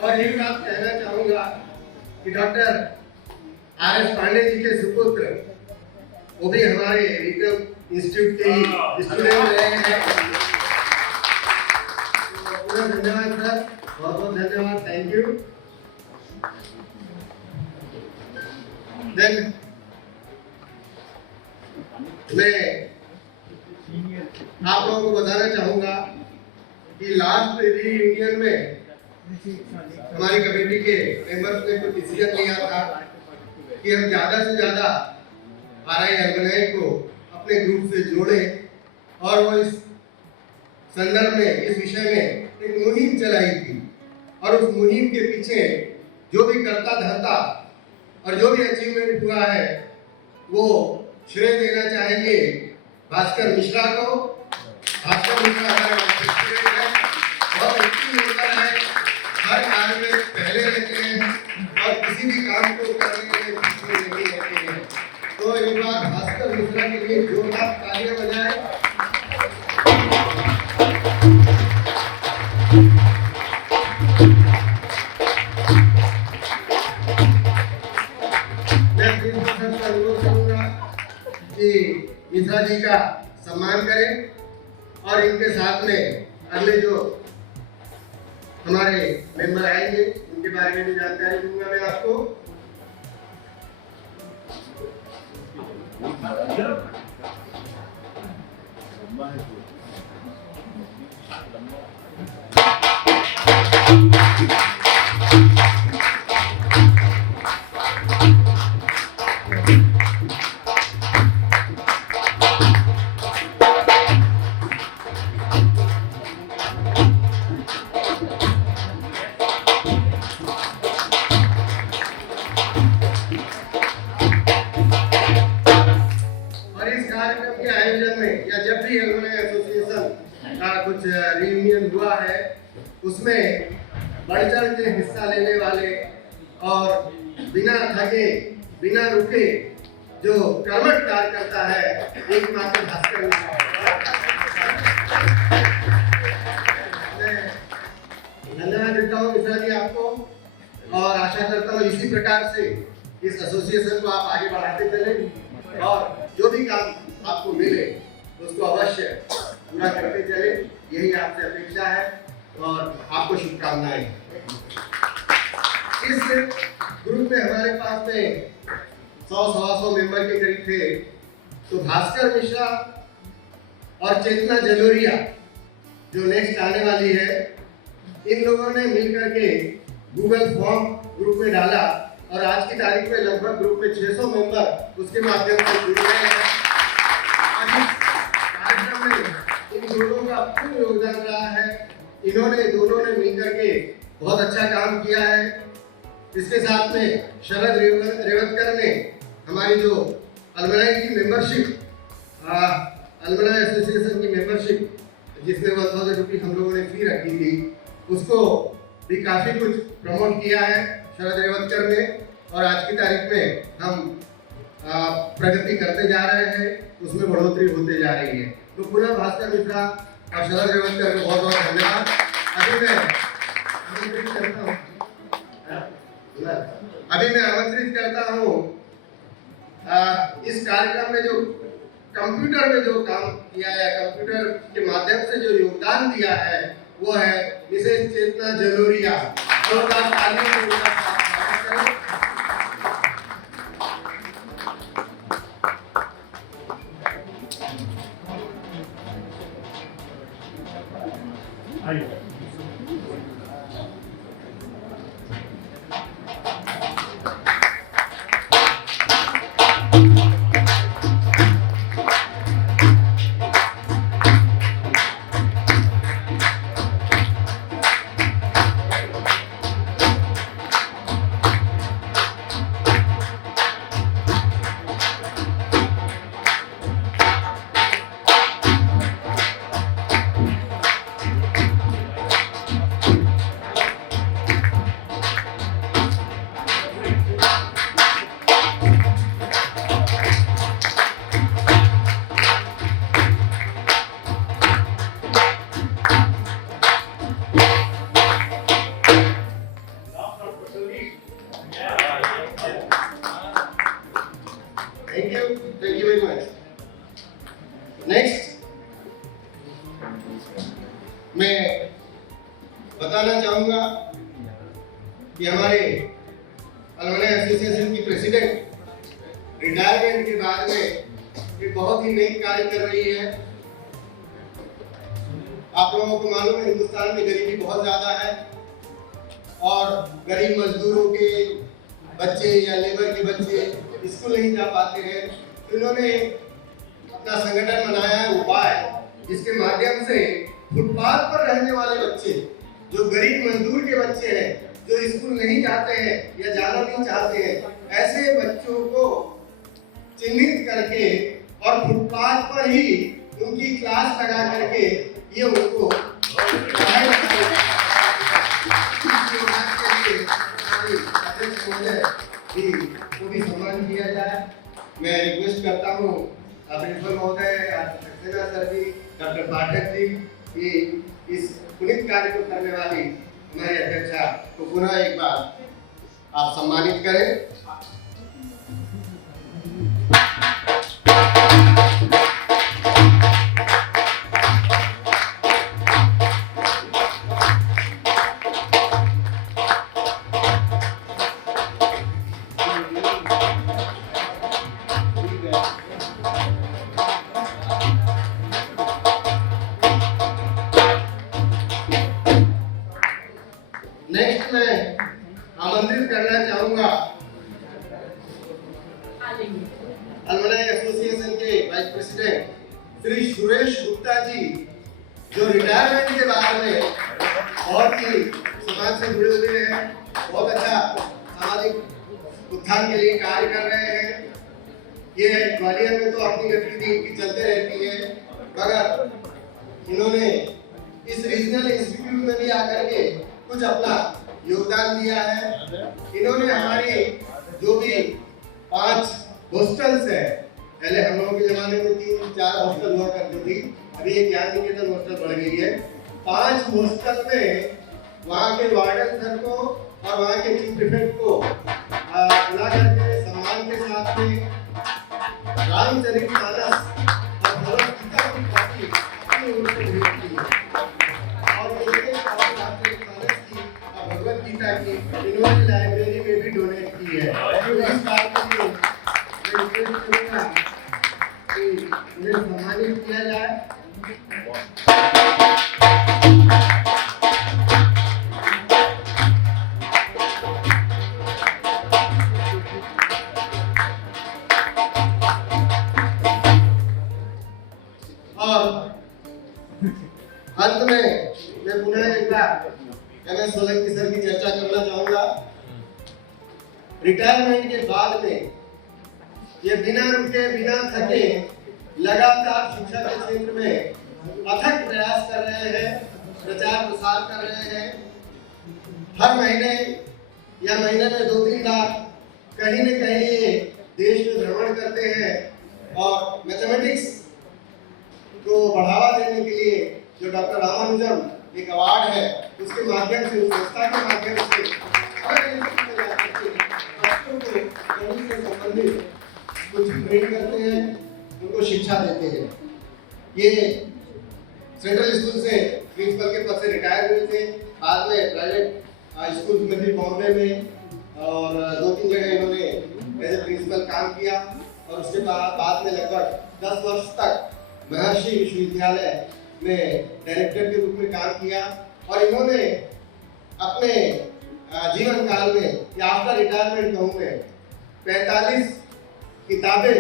और ये बात कहना चाहूंगा कि डॉक्टर RS पांडे जी के सुपुत्र, वो भी हमारे रीजनल इंस्टीट्यूट के स्टूडेंट रहे हैं। पूरा धन्यवाद सर, बहुत बहुत धन्यवाद, थैंक यू। देन मैं आप लोगों को बताना चाहूंगा कि लास्ट रीयूनियन में हमारी कमेटी के मेंबर्स ने कुछ डिसीजन लिया था कि हम ज़्यादा से ज़्यादा RI अलमनाई को अपने ग्रुप से जोड़ें और वो इस संदर्भ में, इस विषय में एक मुहिम चलाई थी और उस मुहिम के पीछे जो भी करता धरता और जो भी अचीवमेंट हुआ है वो श्रेय देना चाहेंगे भास्कर मिश्रा को। भास्कर मिश्रा हमारे प्रेसिडेंट है, बहुत एक्टिव मेंबर है, हर काम में पहले रहते हैं और किसी भी काम को करने में पीछे नहीं रहते हैं। तो एक बार भास्कर मिश्रा के लिए जोरदार तालियां बजाएं। मैं फिर से अनुरोध करूंगा कि मिश्रा जी का सम्मान करें और इनके साथ में अगले जो हमारे मेंबर आएंगे उनके बारे में भी जानकारी दूंगा मैं आपको। और इस कार्यक्रम के आयोजन में या जब भी अलमनाई एसोसिएशन का कुछ रियूनियन हुआ है उसमें बढ़ चढ़ के हिस्सा लेने वाले और बिना थके बिना रुके जो कर्मठ कार्य करता है एकमात्र भास्कर मिश्रा। मैं धन्यवाद देता हूँ मिश्रा जी आपको और आशा करता हूँ इसी प्रकार से इस एसोसिएशन को आप आगे बढ़ाते चले और जो भी काम आपको मिले उसको अवश्य पूरा करते चले, यही आपसे अपेक्षा है और आपको शुभकामनाएं। इस ग्रुप में हमारे पास में 100-125 मेंबर के करीब थे, तो भास्कर मिश्रा और चेतना जलोरिया जो नेक्स्ट आने वाली है, इन लोगों ने मिलकर के गूगल फॉर्म ग्रुप में डाला और आज की तारीख में लगभग ग्रुप में 600 मेंबर उसके माध्यम से जुड़ गए हैं। आज इस कार्यक्रम में इन दोनों का खूब योगदान रहा है। इन्होंने दोनों ने मिलकर के बहुत अच्छा काम किया है। इसके साथ में शरद रेवतकर ने हमारी जो अलमनाई की मेंबरशिप, अलमनाई एसोसिएशन की मेंबरशिप जिसमें 1000 रुपये हम लोगों ने फी रखी थी, उसको भी काफ़ी कुछ प्रमोट किया है शरद रेवतकर ने और आज की तारीख में हम प्रगति करते जा रहे हैं, उसमें बढ़ोतरी होते जा रही है। तो पुनः भास्कर मिश्रा और शरद रेवतकर को बहुत बहुत धन्यवाद। अभी मैं आमंत्रित करता हूँ इस कार्यक्रम में जो कंप्यूटर में जो काम किया है, कंप्यूटर के माध्यम से जो योगदान दिया है वो है Mrs Chetna Jaloria. Thank you very much. Next मैं बताना चाहूंगा कि हमारे अलमनाई एसोसिएशन की प्रेसिडेंट रिटायरमेंट के बाद में एक बहुत ही नई कार्य कर रही है। आप लोगों को मालूम है हिंदुस्तान में गरीबी बहुत ज्यादा है और गरीब मजदूरों के बच्चे या लेबर के बच्चे स्कूल नहीं जा पाते हैं, तो इन्होंने अपना संगठन बनाया है उपाय, जिसके माध्यम से फुटपाथ पर रहने वाले बच्चे, जो गरीब मजदूर के बच्चे हैं, जो स्कूल नहीं जाते हैं या जाना नहीं चाहते हैं, ऐसे बच्चों को चिन्हित करके और फुटपाथ पर ही उनकी क्लास लगा करके ये उनको पढ़ाई को भी सम्मान किया जाए। मैं रिक्वेस्ट करता हूँ प्रिंसिपल महोदय, सक्सेना सर जी, डॉक्टर पाठक जी कि इस पुनीत कार्य को करने वाली हमारी अध्यक्षा को पुनः एक बार आप सम्मानित करें। नेक्स्ट मैं आमंत्रित करना चाहूंगा अलमनाई एसोसिएशन के वाइस प्रेसिडेंट श्री सुरेश गुप्ता जी, जो रिटायरमेंट के बाद में बहुत ही समाज से जुड़े हुए हैं, बहुत अच्छा सामाजिक उत्थान के लिए कार्य कर रहे हैं। ये ग्वालियर में तो अपनी गतिविधि इनकी चलते रहती है, मगर इन्होंने इस रीजनल इंस्टीट्यूट में भी आकर के कुछ अपना योगदान दिया है। इन्होंने हमारी जो भी 5 हॉस्टल्स है, पहले हम लोगों के जमाने में 3-4 हॉस्टल हुआ करती थी, अभी एक ज्ञान निकेतन हॉस्टल बढ़ गई है। 5 हॉस्टल में वहाँ के वार्डन सर को और वहाँ के चीफ प्रीफेक्ट को बुला करके सम्मान के साथ में रामचरितमानस और भगवद गीता की कॉपी अपनी ओर से भेज दी है। और रामचरितमानस की और भगवद गीता की इन्होंने लाइब्रेरी में भी डोनेट की है। तो इस बात के लिए मैं रिक्वेस्ट करूंगा कि उन्हें सम्मानित किया जाए। और अंत में मैं पुनः एक बार MS सोलंकी सर की चर्चा करना चाहूंगा। रिटायरमेंट के बाद में ये बिना रुके बिना थके लगातार शिक्षा के क्षेत्र में अथक प्रयास कर रहे हैं, प्रचार प्रसार कर रहे हैं। हर महीने या महीने में 2-3 बार कहीं न कहीं ये देश में भ्रमण करते हैं और मैथमेटिक्स को बढ़ावा देने के लिए जो डॉक्टर रामानुजम एक अवार्ड है, उसके माध्यम से, उस संस्था के माध्यम से बच्चों को गणित से संबंधित कुछ ट्रेन करते हैं, उनको शिक्षा देते हैं। ये सेंट्रल स्कूल से प्रिंसिपल के पद से रिटायर हुए थे, बाद में प्राइवेट स्कूल में भी बॉम्बे में और 2-3 जगह इन्होंने एज ए प्रिंसिपल काम किया और उसके बाद में लगभग 10 वर्ष तक महर्षि विश्वविद्यालय में डायरेक्टर के रूप में काम किया। और इन्होंने अपने जीवन काल में या आफ्टर रिटायरमेंट कहूँ मैं 45 किताबें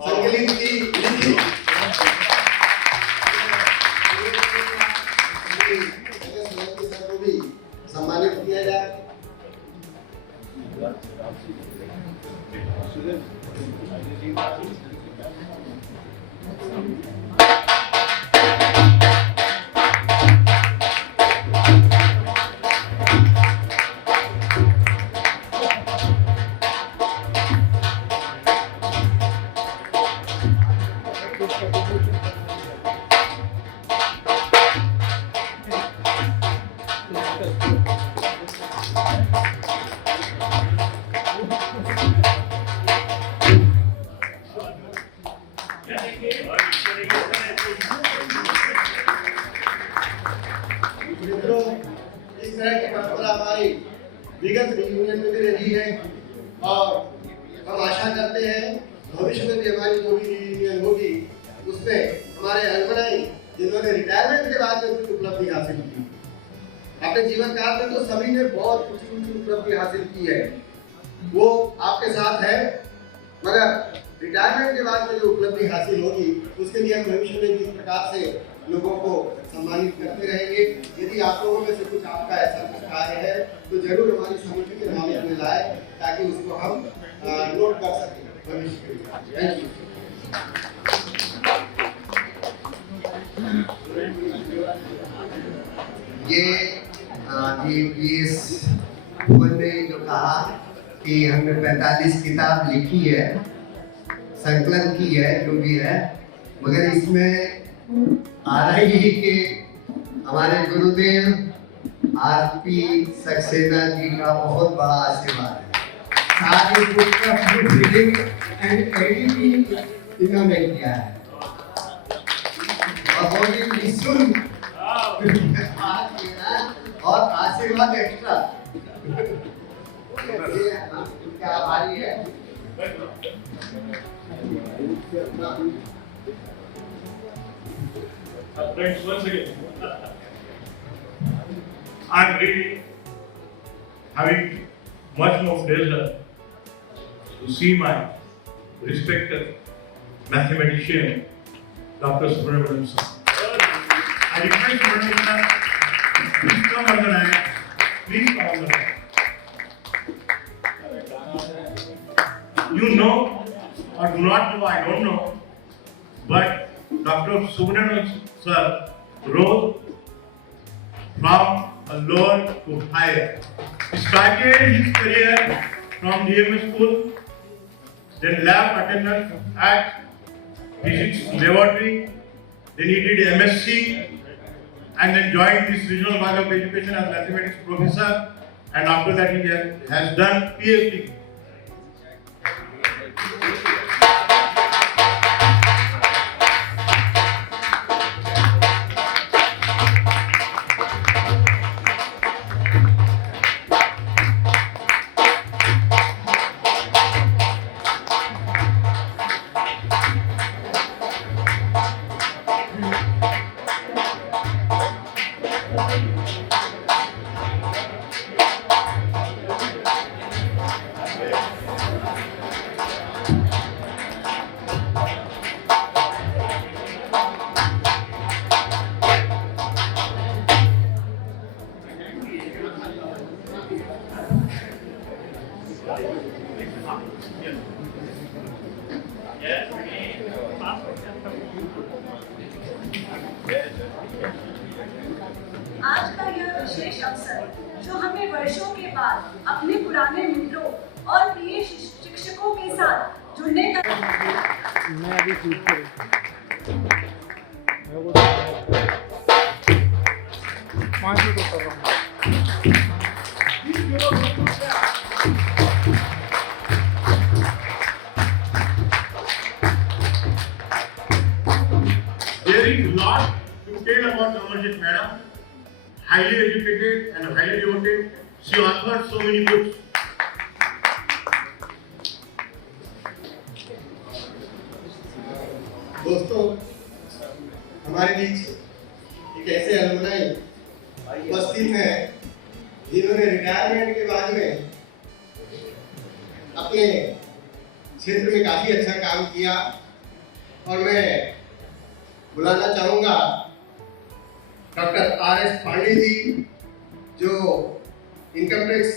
संकलित की, लिखी। को भी सम्मानित किया जाए। इस तरह की परंपरा हमारी विगत यूनियन में भी रही है और हम आशा करते हैं भविष्य में भी हमारी जो भी यूनियन होगी उसमें हमारे अलमनाई जिन्होंने रिटायरमेंट के बाद में कुछ उपलब्धि हासिल की अपने जीवन काल में तो सभी ने बहुत ऊंची ऊंची उपलब्धि हासिल की है, वो आपके साथ है, मगर रिटायरमेंट के बाद में जो उपलब्धि हासिल होगी उसके लिए हम भविष्य में इस प्रकार से लोगों को सम्मानित करते रहेंगे। यदि आप लोगों में से कुछ आपका ऐसा कुछ कार्य है तो जरूर हमारी समिति के नॉलेज में लाए ताकि उसको हम नोट कर सकें भविष्य के लिए। Thank you. ये PS भुवन ने जो कहा कि हमने 45 किताब लिखी है, संकलन की है, जो भी है, मगर इसमें आ रही है कि हमारे गुरुदेव RP सक्सेना जी का बहुत बड़ा आशीर्वाद है। सारी बुक का प्रूफरीडिंग एंड एडिटिंग इन्होंने किया है और बहुत ही निःशुल्क और आशीर्वाद एक्स्ट्रा। क्या आभारी है। Friends, once again, I'm really having much more pleasure to see my respected mathematician, Dr. Subramanian sir. I request Subramanian sir, please come on the line. Please come on the line. You know or do not know, I don't know, but Dr. Subramanian sir rose from a lower to higher. He started his career from DMS school, then lab attendant at physics laboratory, then he did MSc, and then joined this regional body of education as mathematics professor, and after that he has done PhD. आज का यह विशेष अवसर जो हमें वर्षों के बाद अपने पुराने मित्रों और प्रिय शिक्षकों के साथ जुड़ने का मैं अभी शूट करूँ 5 मिनट कर रहा हूँ। There is a lot to tell about Amarjit madam. Highly educated and highly devoted. She authored so many books. दोस्तों, हमारे बीच एक ऐसे अलुमनाई उपस्थित हैं जिन्होंने रिटायरमेंट के बाद में अपने क्षेत्र में काफी अच्छा काम किया और मैं बुलाना चाहूंगा डॉक्टर RS पांडे जी जो इनकम टैक्स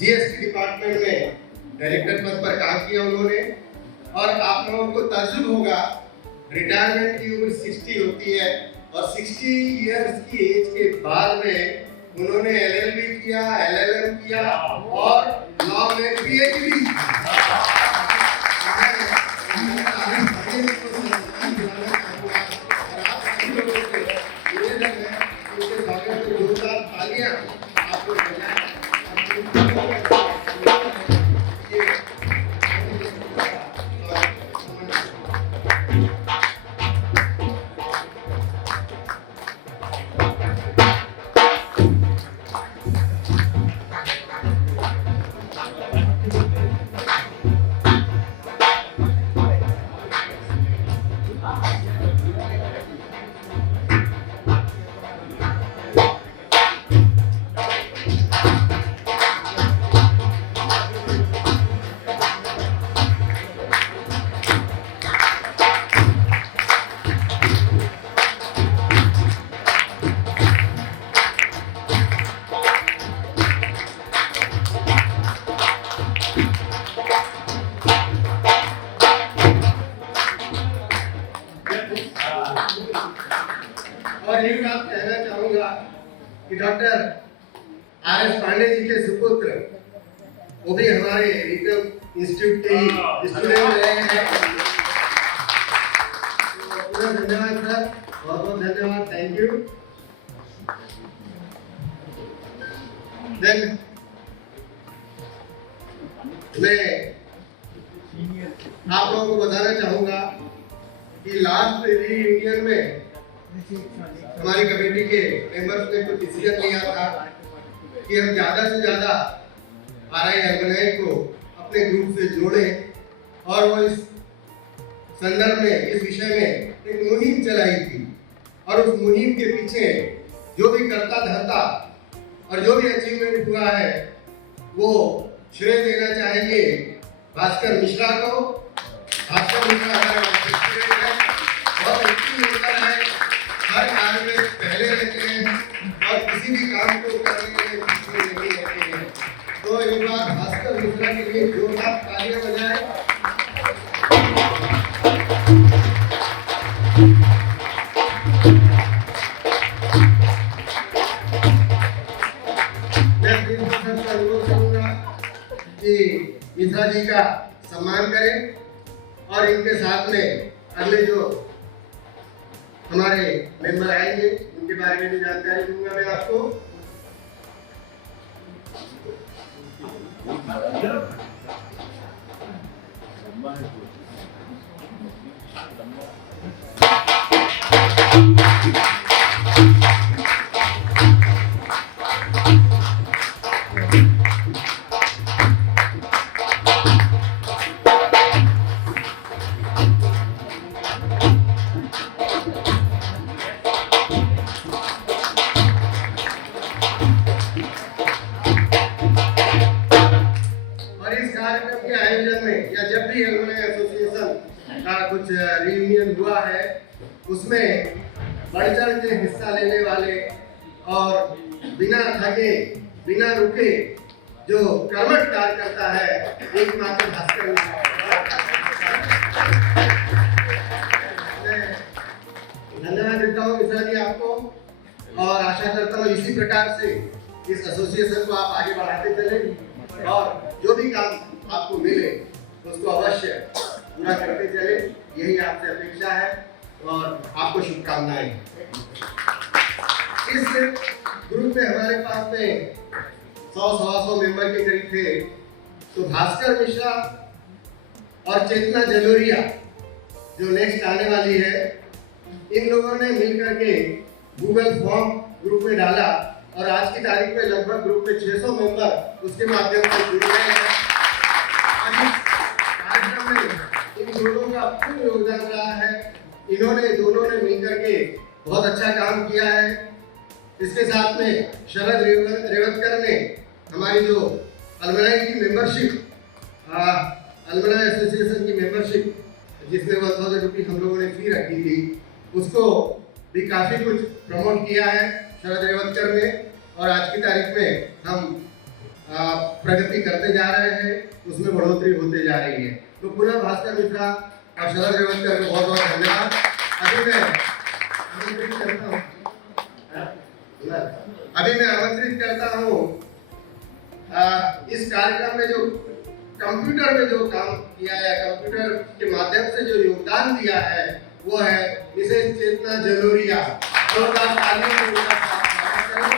GST डिपार्टमेंट में डायरेक्टर पद पर काम किया उन्होंने और आप लोगों को ताज्जुब होगा रिटायरमेंट की उम्र 60 होती है और 60 इयर्स की एज के बाद में उन्होंने LLB किया, LLM किया और लॉ में PhD। कि doctor R S Pandey ji के सुपुत्र, वो भी हमारे रीजनल इंस्टीट्यूट के ही स्टूडेंट रहे हैं। पूरा धन्यवाद सर, बहुत बहुत धन्यवाद, थैंक यू। देन मैं आप लोगों को बताना चाहूंगा कि लास्ट रीयूनियन में हमारी कमेटी के मेंबर्स ने कुछ डिसीजन लिया था कि हम ज्यादा से ज्यादा आरआई एल्युमिनाई को अपने ग्रुप से जोड़ें और वो इस संदर्भ में, इस विषय में एक मुहिम चलाई थी और उस मुहिम के पीछे जो भी करता धरता और जो भी अचीवमेंट हुआ है वो श्रेय देना चाहेंगे भास्कर मिश्रा को। भास्कर मिश्रा हमारे स्टूडेंट है, बहुत अच्छी लेकर है, हर कार्य में पहले रहते हैं और किसी भी काम को करने में पीछे नहीं रहते हैं। तो एक बार भास्कर मिश्रा के लिए जोरदार तालियां बजाएं। मैं प्रिंसिपल का अनुरोध करूंगा कि मिश्रा जी का सम्मान करें और इनके साथ में अगले जो हमारे मेंबर आएंगे उनके बारे में भी जानकारी दूंगा मैं आपको। कुछ रियूनियन हुआ है उसमें बढ़ चढ़ के हिस्सा लेने वाले और बिना थके बिना रुके जो कर्मठ कार्य करता है एकमात्र भास्कर धन्यवाद देता हूँ मिश्रा जी आपको और आशा करता हूँ इसी प्रकार से इस एसोसिएशन को आप आगे बढ़ाते चले और जो भी काम आपको मिले उसको अवश्य पूरा करते चले, यही आपसे अपेक्षा है और आपको शुभकामनाएं। इस ग्रुप में हमारे पास में 100-125 मेंबर के करीब थे, तो भास्कर मिश्रा और चेतना जलोरिया जो नेक्स्ट आने वाली है, इन लोगों ने मिलकर के गूगल फॉर्म ग्रुप में डाला और आज की तारीख में लगभग ग्रुप में 600 मेंबर उसके माध्यम से जुड़ गए हैं। कार्यक्रम में इन दोनों का पूर्ण योगदान रहा है, इन्होंने दोनों ने मिलकर के बहुत अच्छा काम किया है। इसके साथ में शरद रेवतकर ने हमारी जो अलमनाई की मेंबरशिप, अलमनाई एसोसिएशन की मेंबरशिप जिसमें 1000 रुपये हम लोगों ने फी रखी थी, उसको भी काफी कुछ प्रमोट किया है शरद रेवतकर ने और आज की तारीख में हम प्रगति करते जा रहे हैं, उसमें बढ़ोतरी होते जा रही है। तो पुनः भास्कर मिश्रा और शरद रेवतकर को बहुत बहुत धन्यवाद। अभी मैं आमंत्रित करता हूँ इस कार्यक्रम में जो कंप्यूटर में जो काम किया है, कंप्यूटर के माध्यम से जो योगदान दिया है, वो है मिसेस चेतना जलोरिया। जोरदार तालियों से उनका स्वागत करें।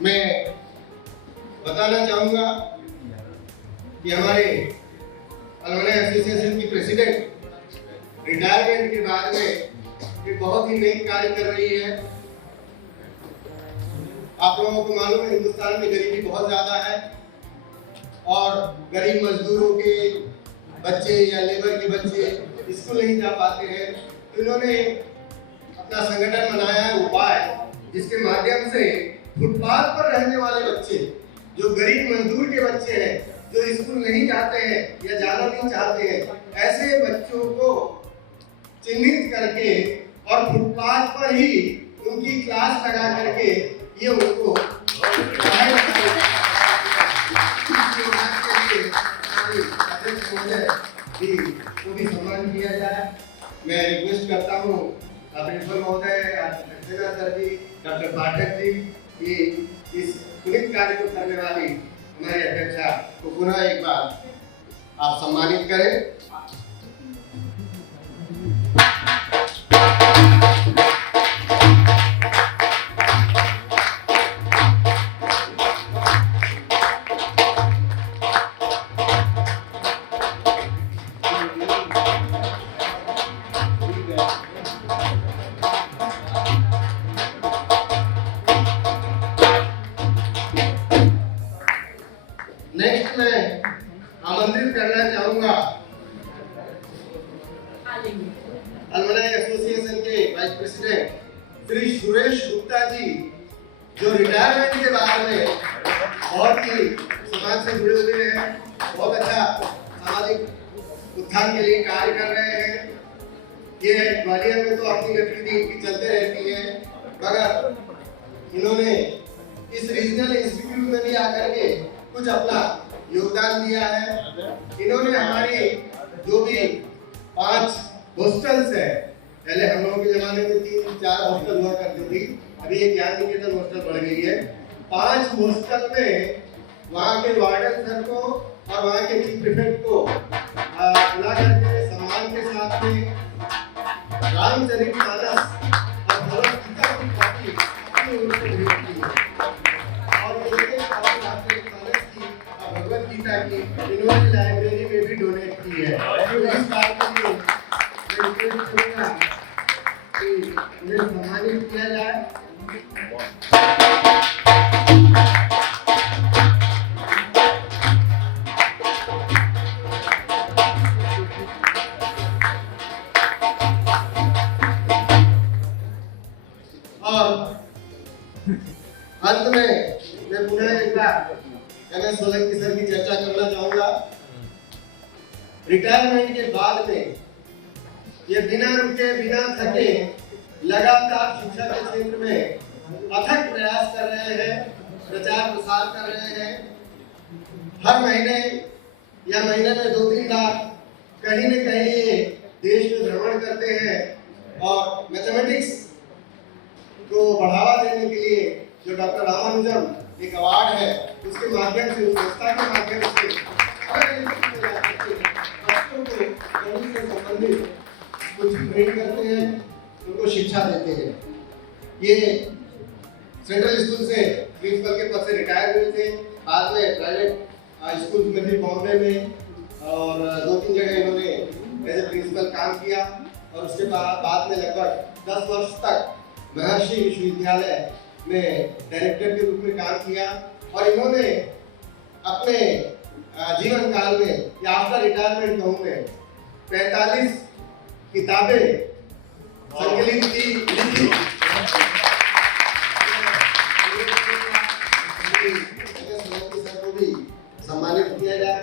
मैं बताना चाहूँगा कि हमारे अलमनाई एसोसिएशन की प्रेसिडेंट रिटायरमेंट के बाद में एक बहुत ही नेक कार्य कर रही है। आप लोगों को मालूम है हिंदुस्तान में गरीबी बहुत ज़्यादा है और गरीब मजदूरों के बच्चे या लेबर के बच्चे स्कूल नहीं जा पाते हैं। तो इन्होंने अपना संगठन बनाया है उपाय, जिसके माध्यम से फुटपाथ पर रहने वाले बच्चे, जो गरीब मजदूर के बच्चे हैं, जो स्कूल नहीं जाते हैं या जाना नहीं चाहते हैं, ऐसे बच्चों को चिन्हित करके और फुटपाथ पर ही उनकी क्लास लगा करके ये उनको को भी सम्मान किया जाए। मैं रिक्वेस्ट करता हूँ प्रिंसिपल महोदय, सर जी, डॉक्टर पाठक जी, ये इस पुनीत कार्य को करने वाली हमारी अध्यक्षा को पुनः एक बार आप सम्मानित करें। नेक्स्ट मैं आमंत्रित करना चाहूंगा अलमनाई एसोसिएशन के वाइस प्रेसिडेंट श्री सुरेश गुप्ता जी, जो रिटायरमेंट के बाद में बहुत ही समाज से जुड़े हुए हैं, बहुत अच्छा सामाजिक उत्थान के लिए कार्य कर रहे हैं। ये ग्वालियर में तो अपनी गतिविधि चलते रहती है, मगर इन्होंने इस रीजनल इंस्टीट्यूट में भी आकर के कुछ अपना योगदान दिया है। इन्होंने हमारी जो भी 5 हॉस्टल्स है, पहले हम लोगों के जमाने में 3-4 हॉस्टल हुआ करती थी, अभी एक ज्ञान निकेतन हॉस्टल बढ़ गई है। 5 हॉस्टल में वहाँ के वार्डन सर को और वहाँ के चीफ प्रीफेक्ट को बुला करके सम्मान के साथ में रामचरितमानस और भगवद गीता की कॉपी उनको भेज दी है। और भगवद गीता की इन्होंने लाइब्रेरी में भी डोनेट की है। तो इस बात के लिए मैं रिक्वेस्ट करूंगा कि उन्हें सम्मानित किया जाए। और अंत में मैं पुनः एक बार MS सोलंकी सर की चर्चा करना चाहूंगा। रिटायरमेंट के बाद में ये बिना रुके बिना थके लगातार शिक्षा के क्षेत्र में अथक प्रयास कर रहे हैं, प्रचार प्रसार कर रहे हैं। हर महीने या महीने में 2-3 बार कहीं न कहीं ये देश में भ्रमण करते हैं और मैथमेटिक्स को बढ़ावा देने के लिए जो डॉक्टर रामानुजम एक अवार्ड है, उसके माध्यम से, उस संस्था के माध्यम से बच्चों को गणित से संबंधित कुछ ट्रेन करते हैं, उनको शिक्षा देते हैं। ये सेंट्रल स्कूल से प्रिंसिपल के पद से रिटायर हुए थे, बाद में प्राइवेट स्कूल में भी बॉम्बे में और 2-3 जगह इन्होंने एज ए प्रिंसिपल काम किया और उसके बाद में लगभग 10 वर्ष तक महर्षि विश्वविद्यालय में डायरेक्टर के रूप में काम किया। और इन्होंने अपने जीवन काल में या आफ्टर रिटायरमेंट कहूँ मैं 45 किताबें संकलित की, लिखी। सर को भी सम्मानित किया जाए।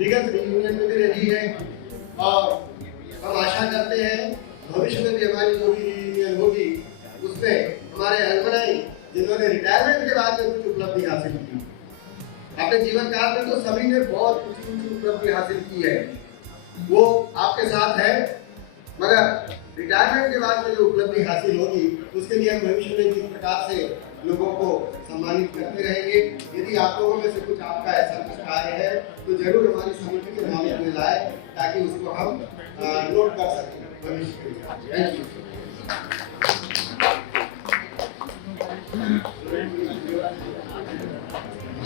विगत यूनियन में भी रही है और हम आशा करते हैं भविष्य में भी हमारी जो भी यूनियन होगी उसमें हमारे एल्युमनाई जिन्होंने रिटायरमेंट के बाद में कुछ उपलब्धि हासिल की, अपने जीवन काल में तो सभी ने बहुत ऊंची उपलब्धि हासिल की है, वो आपके साथ है, मगर रिटायरमेंट के बाद में जो उपलब्धि हासिल होगी उसके लिए हम भविष्य में किस प्रकार से लोगों को सम्मानित करते रहेंगे। यदि आप लोगों में से कुछ आपका ऐसा कुछ कार्य है तो जरूर हमारी समिति के नॉलेज में लाए ताकि उसको हम नोट कर सकें भविष्य के लिए। Thank you.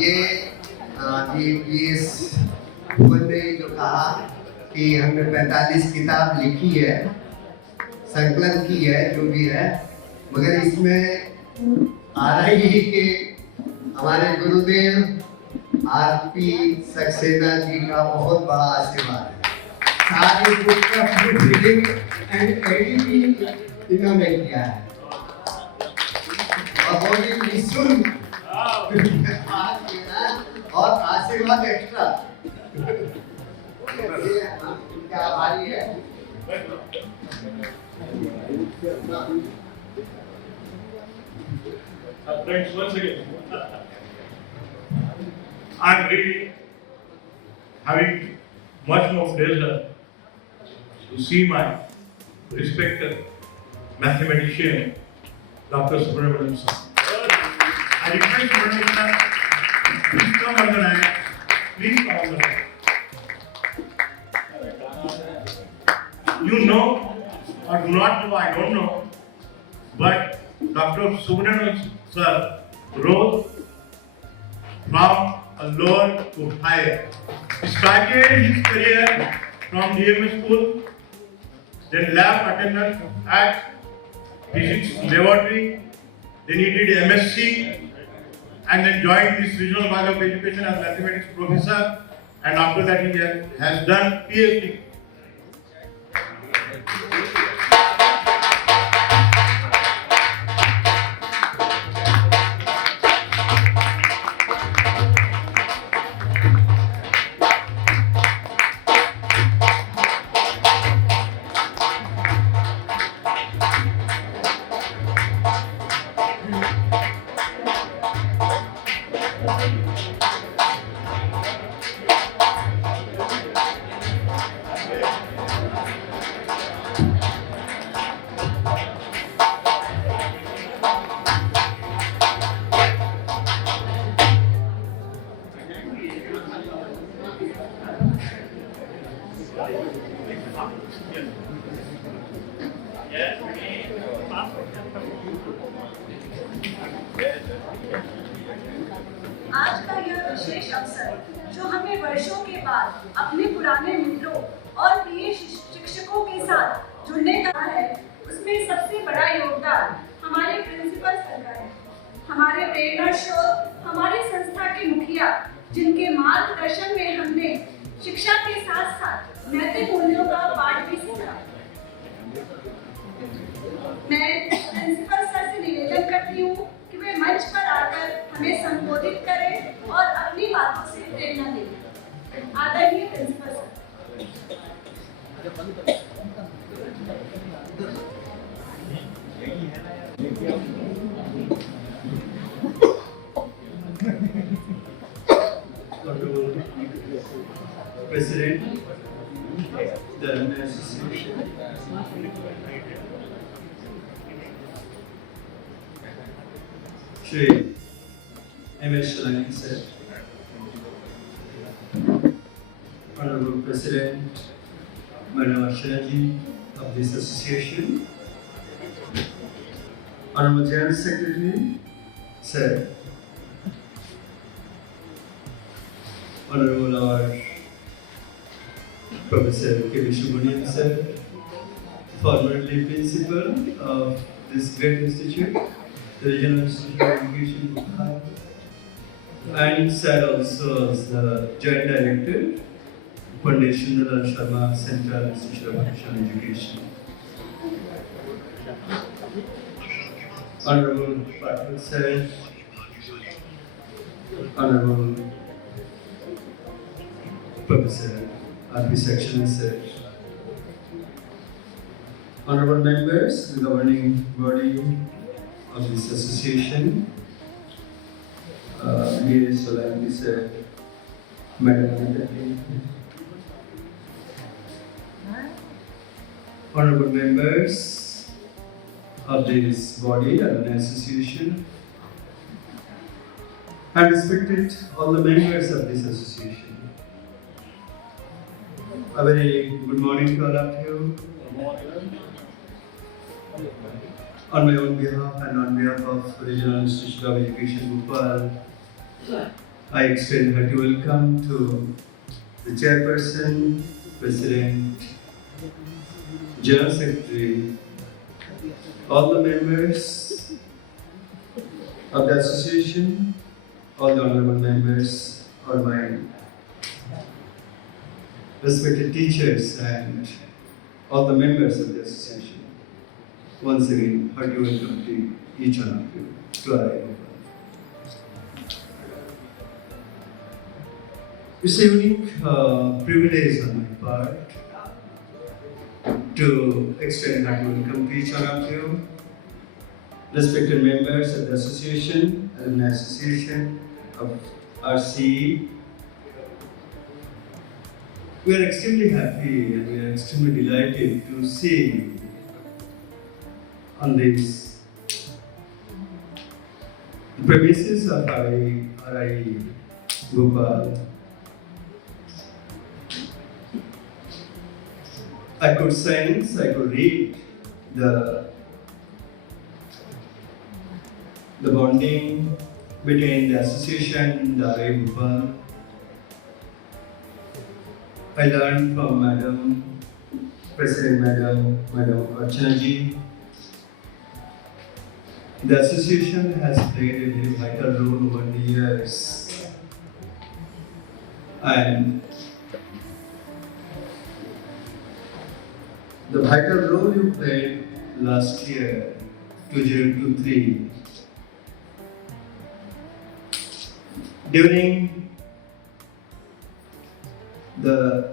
ये ने जो कहा कि हमने 45 किताब लिखी है, संकलन की है, जो भी है, मगर इसमें आ रही है कि हमारे गुरुदेव आरपी सक्सेना जी का बहुत बड़ा आशीर्वाद है। सारी बुक का प्रिंटिंग एंड एडिटिंग इन्होंने किया है और वो भी निःशुल्क और आशीर्वाद एक्स्ट्रा। ये क्या आभारी है। Friends, once again, I'm really having much more pleasure to see my respected mathematician, Dr. Subramanian sir. I request Subramanian sir, please come on the line. Please come on the line. You know or do not know, I don't know, but Dr. Subramanian sir rose from a lower to higher. He started his career from DMS school, then lab attendant at physics laboratory, then he did MSc and then joined this regional body of education as mathematics professor, and after that he has done PhD. आज का यह विशेष अवसर जो हमें वर्षों के बाद अपने पुराने मित्रों और प्रिय शिक्षकों के साथ जुड़ने का है, उसमें सबसे बड़ा योगदान हमारे प्रिंसिपल सर का है। हमारे प्रेरणा स्रोत हमारी संस्था के मुखिया, जिनके मार्गदर्शन में हमने शिक्षा के साथ साथ नैतिक मूल्यों का पाठ भी सीखा। मैं प्रिंसिपल सर से निवेदन करती हूँ कि वे मंच पर आकर हमें संबोधित करें और अपनी बातों से प्रेरणा दें। आदरणीय principal sir. President, the Alumni Association, Shri M.S. Shalani sir, Honorable President Madam Archana ji of this association, Honorable General Secretary sir, Honorable our Professor K. Subramanian sir, formerly principal of this great institute, the Regional Institute of Education, Bhopal, and sir also as the Joint Director, Pandit Sundarlal Sharma, Central Institute of Vocational Education. Honorable Patil sir, Honorable Professor R.P. Saxena sir. Honorable members, the governing body of this association, dear Solanki sir, Madam Secretary, honorable members of this body and association, and respected all the members of this association. A very good morning to all of you. On my own behalf and on behalf of Regional Institute of Education Bhopal, I extend hearty welcome to the chairperson, president, general secretary, all the members of the association, all the honorable members, all my respected teachers and all the members of the association. Once again, hearty welcome to each one of you to our IIM. It's a unique privilege on my part to extend hearty welcome to each one of you, respected members of the association, alumni association of RCE. We are extremely happy and we are extremely delighted to see you on this the premises of RI Bhopal. I could sense, I could read the bonding between the association and the RI Bhopal. I learned from Madam President Madam Archana ji. The association has played a very vital role over the years, and the vital role you played last year, 2023, during the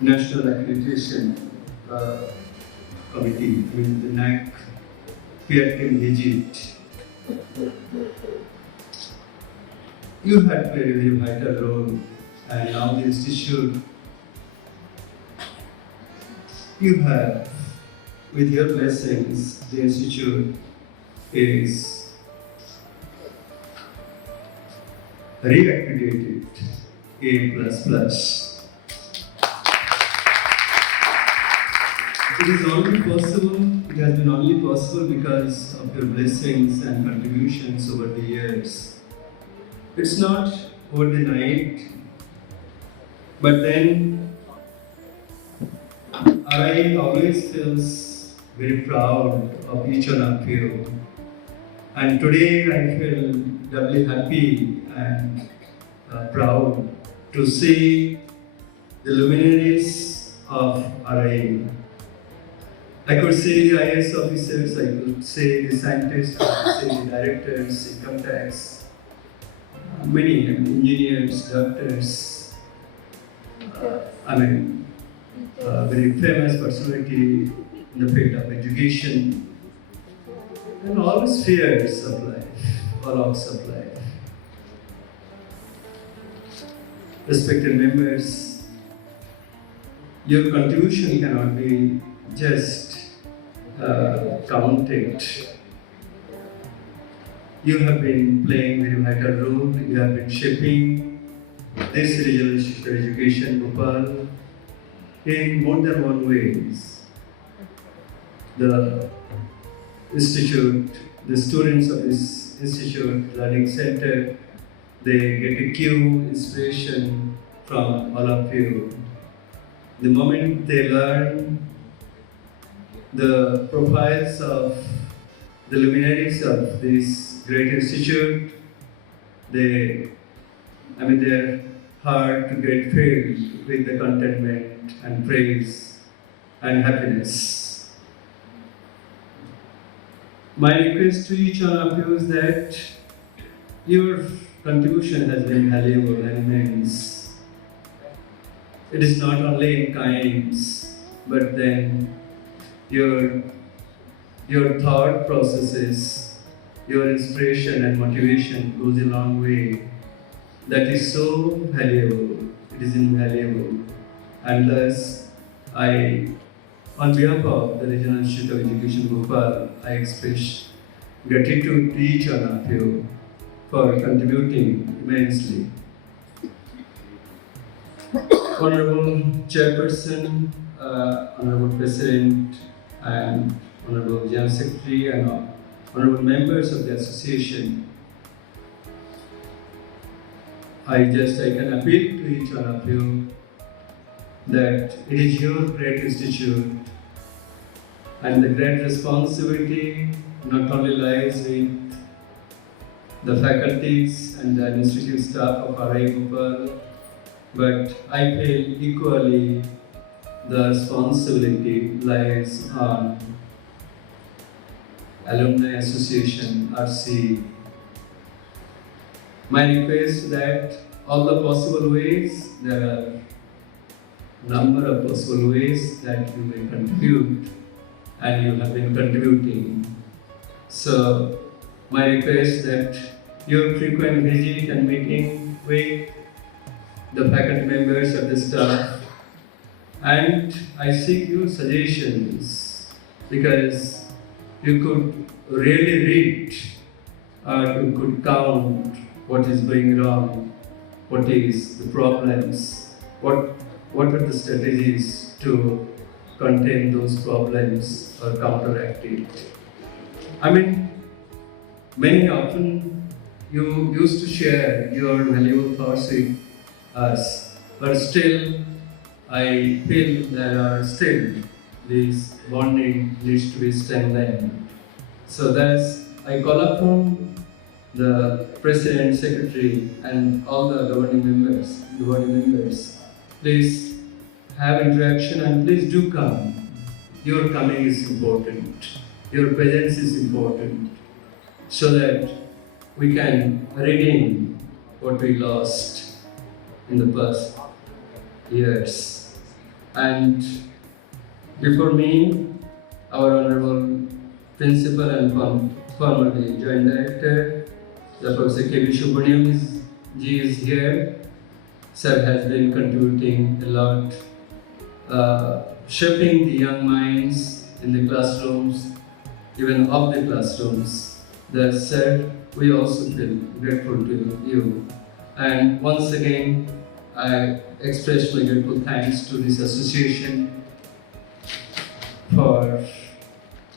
National Accreditation Committee, the NAC peer team visit, you had played a very vital role, and now the institute, you have, with your blessings, the institute is reaccredited A++. It is only possible, it has been only possible because of your blessings and contributions over the years. It's not over the night, but then I always feels very proud of each one of you. And today I feel doubly happy and proud to see the luminaries of RI. I could say the IAS officers, I could say the scientists, I could say the directors, income tax, many engineers, doctors, very famous personality in the field of education, and all spheres of life, all walks of life. Respected members, your contribution cannot be just counted. You have been playing a very vital role. You have been shaping this Regional Institute of Education Bhopal in more than one ways. The institute, the students of this institute, learning center, they get a cue, inspiration from all of you. The moment they learn the profiles of the luminaries of this great institute, their heart to get filled with the contentment and praise and happiness. My request to each one of you is that your contribution has been valuable and immense. It is not only in kinds, but then your thought processes, your inspiration and motivation goes a long way. That is so valuable. It is invaluable. And thus, on behalf of the Regional Institute of Education Bhopal, I express gratitude to each one of you for contributing immensely. Honorable Chairperson, Honorable President, and Honorable General Secretary, and Honorable members of the association, I can appeal to each one of you that it is your great institute and the great responsibility not only lies with the faculties and the administrative staff of RI Bhopal, but I feel equally the responsibility lies on Alumni Association, RC. My request is that all the possible ways, there are number of possible ways that you may contribute, and you have been contributing. So my request that your frequent visit and meeting with the faculty members of the staff, and I seek your suggestions, because you could really read or you could count what is going wrong, what is the problems, what are the strategies to contain those problems or counteract it. I mean, many often you used to share your valuable thoughts with us, but still I feel there are still these bonding needs to be strengthened. So thus I call upon the President, Secretary, and all the governing members, please have interaction and please do come. Your coming is important. Your presence is important, so that we can redeem what we lost in the past years. And before me, our Honorable Principal and formerly Joint Director, the Professor K.V. Subramaniam ji is here. Sir has been contributing a lot, shaping the young minds in the classrooms, even off the classrooms. Thus, sir, we also feel grateful to you. And once again, I express my grateful thanks to this association for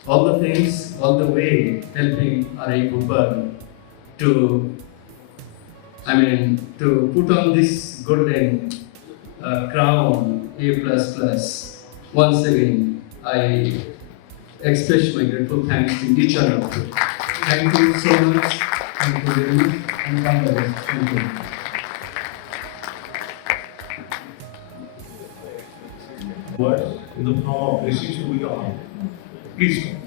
all the things, all the way helping RI Bhopal to put on this golden crown A++. Once again, I express my grateful thanks to each one of you. Thank you so much. Thank you very much. And congratulations. Thank you. Words in the form of blessings with your hand. Please come.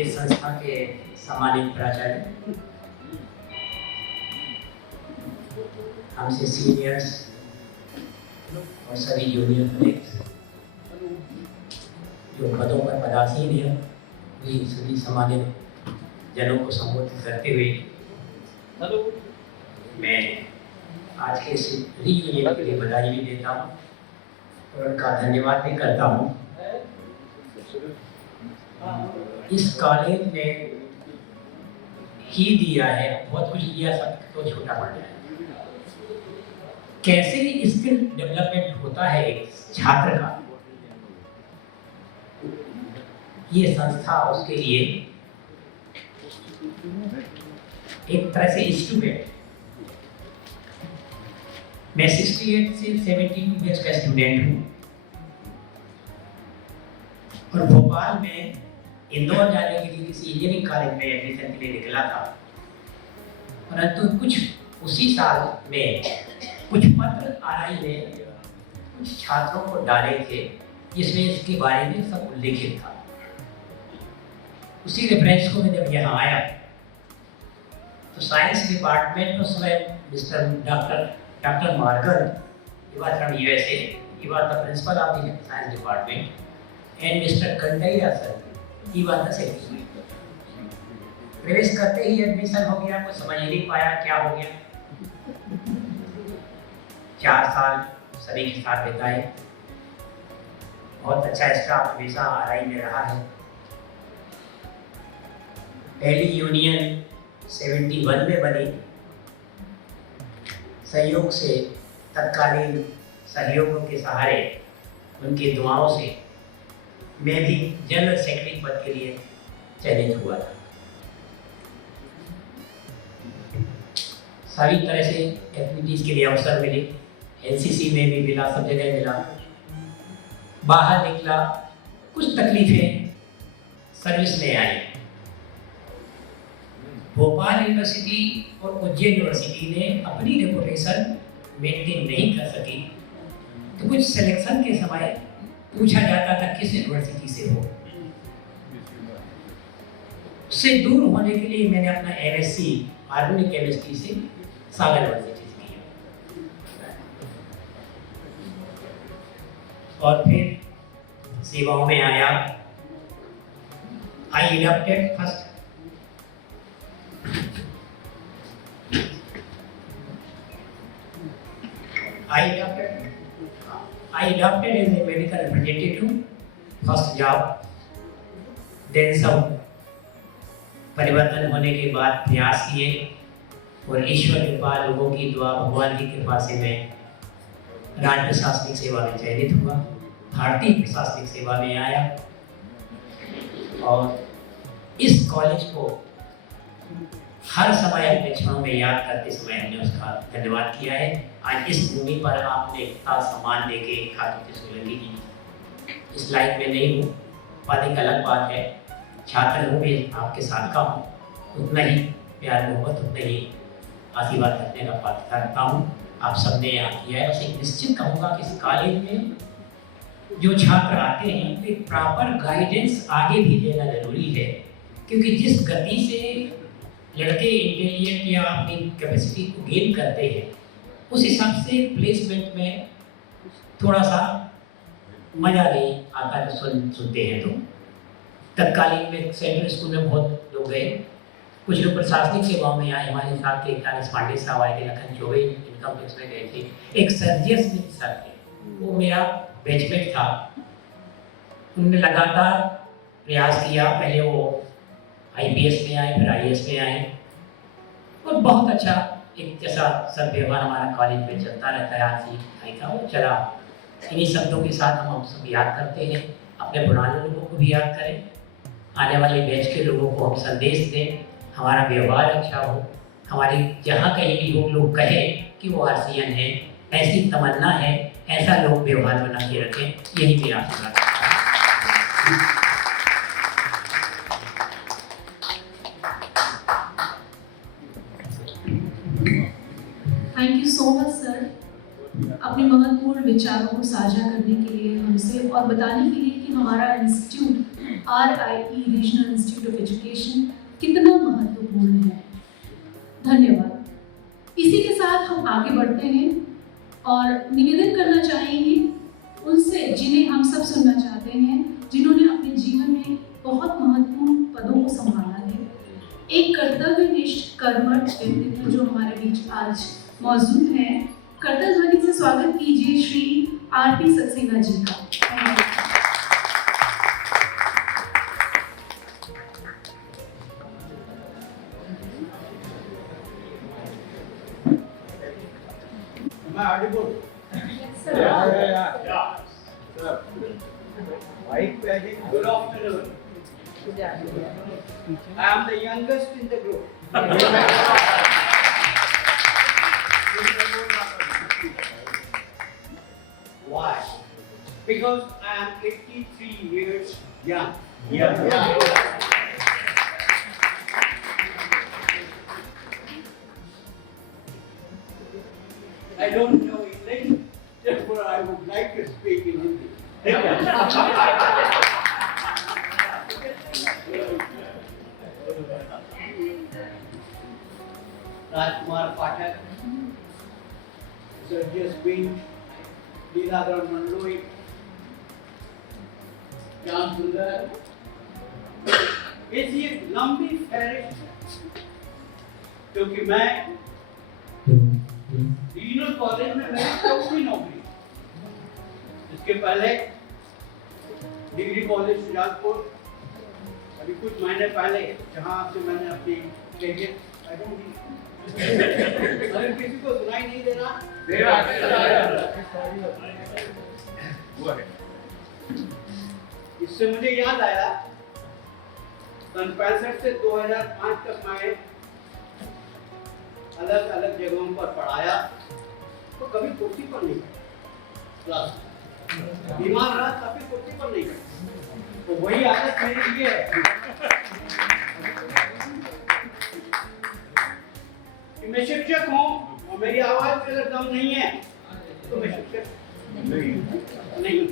इस संस्था के सम्मानित प्राचार्य, हमसे seniors और सभी junior colleagues जो पदों पर पदासीन हैं, वे सभी सम्मानित जनों को संबोधित करते हुए मैं आज के इस रीयूनियन के लिए बधाई भी देता हूँ और उनका धन्यवाद भी करता हूँ। इस कॉलेज ने ही दिया है, बहुत कुछ दिया, सब तो छोटा पड़ जाए। कैसे स्किल डेवलपमेंट होता है एक छात्र का, ये संस्था उसके लिए एक तरह से इंस्ट्रूमेंट। मैं 68 से 72 ईयर्स का स्टूडेंट हूँ और भोपाल में इंदौर जाने के लिए किसी इंजीनियरिंग कॉलेज में एडमिशन के लिए निकला था। परंतु कुछ उसी साल में कुछ पत्र आरआई ने कुछ छात्रों को डाले थे जिसमें इसके बारे में सब उल्लेखित था। उसी रेफरेंस को मैं जब यहाँ आया तो साइंस डिपार्टमेंट में उस समय mister doctor Morgan, he was from USA, he was the principal of the science department, and Mr. Kandaiya sir, he was the secretary. प्रवेश करते ही एडमिशन हो गया, कुछ समझ ही नहीं पाया क्या हो गया। 4 साल सभी के साथ बिताए, बहुत अच्छा स्टाफ हमेशा आरआई में रहा है। पहली यूनियन 71 में बनी, सहयोग से, तत्कालीन सहयोगों के सहारे, उनकी दुआओं से मैं भी जनरल सेक्रेटरी पद के लिए चयनित हुआ था। सारी तरह से एक्टिविटीज़ के लिए अवसर मिले, एनसीसी में भी मिला, सब जगह मिला। बाहर निकला, कुछ तकलीफें सर्विस में आई। भोपाल यूनिवर्सिटी और उज्जैन यूनिवर्सिटी ने अपनी रेपुटेशन मेंटेन नहीं कर सकी, तो कुछ सिलेक्शन के समय पूछा जाता था किस यूनिवर्सिटी से हो। उससे दूर होने के लिए मैंने अपना एमएससी ऑर्गेनिक केमिस्ट्री से सागर यूनिवर्सिटी से किया और फिर सेवाओं में आया। I adopted first I adopted as a medical representative, first job, then some परिवर्तन होने के बाद प्रयास किए और ईश्वर कृपा, लोगों की दुआ, भगवान की कृपा से मैं राज्य प्रशासनिक सेवा में चयनित हुआ, भारतीय प्रशासनिक सेवा में आया और इस कॉलेज को हर समय अपने क्षणों में याद करते समय हमने उसका धन्यवाद किया है। आज इस भूमि पर आपने इतना सम्मान देके खातून सोलंकी जी, इस लाइफ में नहीं हूँ, पद एक अलग बात है, छात्र हूँ भी आपके साथ का हूँ, उतना ही प्यार मोहब्बत, उतना ही आशीर्वाद करने का पात्र रखता हूँ। आप सबने यहाँ किया है। बस एक निश्चित कहूँगा कि इस कॉलेज में जो छात्र आते हैं एक प्रॉपर गाइडेंस आगे भी देना जरूरी है, क्योंकि जिस गति से लड़के इंटेलिजेंट या अपनी कैपेसिटी को गेन करते हैं उस हिसाब से प्लेसमेंट में थोड़ा सा मजा नहीं आता है। सुनते हैं तो तत्कालीन में सेंट्रल स्कूल में बहुत लोग गए, कुछ लोग प्रशासनिक सेवाओं में आए। हमारे साथ के कानिस पांडे साहब आए थे, लखन चौबे इनकम टैक्स में गए थे, एक सर्जियस स्मिथ सर थे, वो मेरा बैचमेट था। उन्होंने लगातार प्रयास किया, पहले वो आईपीएस में आए, फिर आईएएस में आए और बहुत अच्छा एक जैसा सब व्यवहार हमारा कॉलेज में चलता रहता है। आज ही का वो चला। इन्हीं शब्दों के साथ हम सब याद करते हैं, अपने पुराने लोगों को भी याद करें, आने वाले बैच के लोगों को हम संदेश दें, हमारा व्यवहार अच्छा हो, हमारी जहाँ कहीं भी हो लोग कहें कि वो आरसीएन है, ऐसी तमन्ना है, ऐसा लोग व्यवहार बना के रखें, यही मेरा आशीर्वाद है। Thank you so much sir, अपने महत्वपूर्ण विचारों को साझा करने के लिए हमसे और बताने के लिए कि हमारा institute RIE regional institute of education कितना महत्वपूर्ण है। धन्यवाद। इसी के साथ हम आगे बढ़ते हैं और निवेदन करना चाहेंगे उनसे जिन्हें हम सब सुनना चाहते हैं, जिन्होंने अपने जीवन में बहुत महत्वपूर्ण पदों को संभाला है। एक कर्तव्यनिष्ठ कर्मठ व्यक्तित्व जो हमारे बीच आज मौजूद है, करतल ध्वनि से स्वागत कीजिए श्री RP सक्सेना जी का। Am I audible? Yes, sir. Yeah. Sir. White padding. Good afternoon. I am the youngest in the group. Why? Because I am 83 years young. Yeah. I don't know English, therefore I would like to speak in Hindi. Rajkumar Pathak, Sergius Bint, Leeladhar Mandloi, Jaan Sundar, ऐसी एक लंबी फहरिस्त क्योंकि मैं regional college में मेरी चौथी नौकरी, इसके पहले डिग्री कॉलेज सुजानपुर, अभी कुछ महीने पहले जहाँ से मैंने अपनी कैरियर अगर किसी को सुनाई नहीं दे रहा इससे मुझे याद आया 65 से 2005 तक मैं अलग अलग जगहों पर पढ़ाया तो कभी कुर्सी पर नहीं क्लास बीमार रहा कभी कुर्सी पर नहीं तो वही आदत मेरी ये है कि मैं शिक्षक हूँ और मेरी आवाज में अगर दम नहीं है तो मैं शिक्षक नहीं।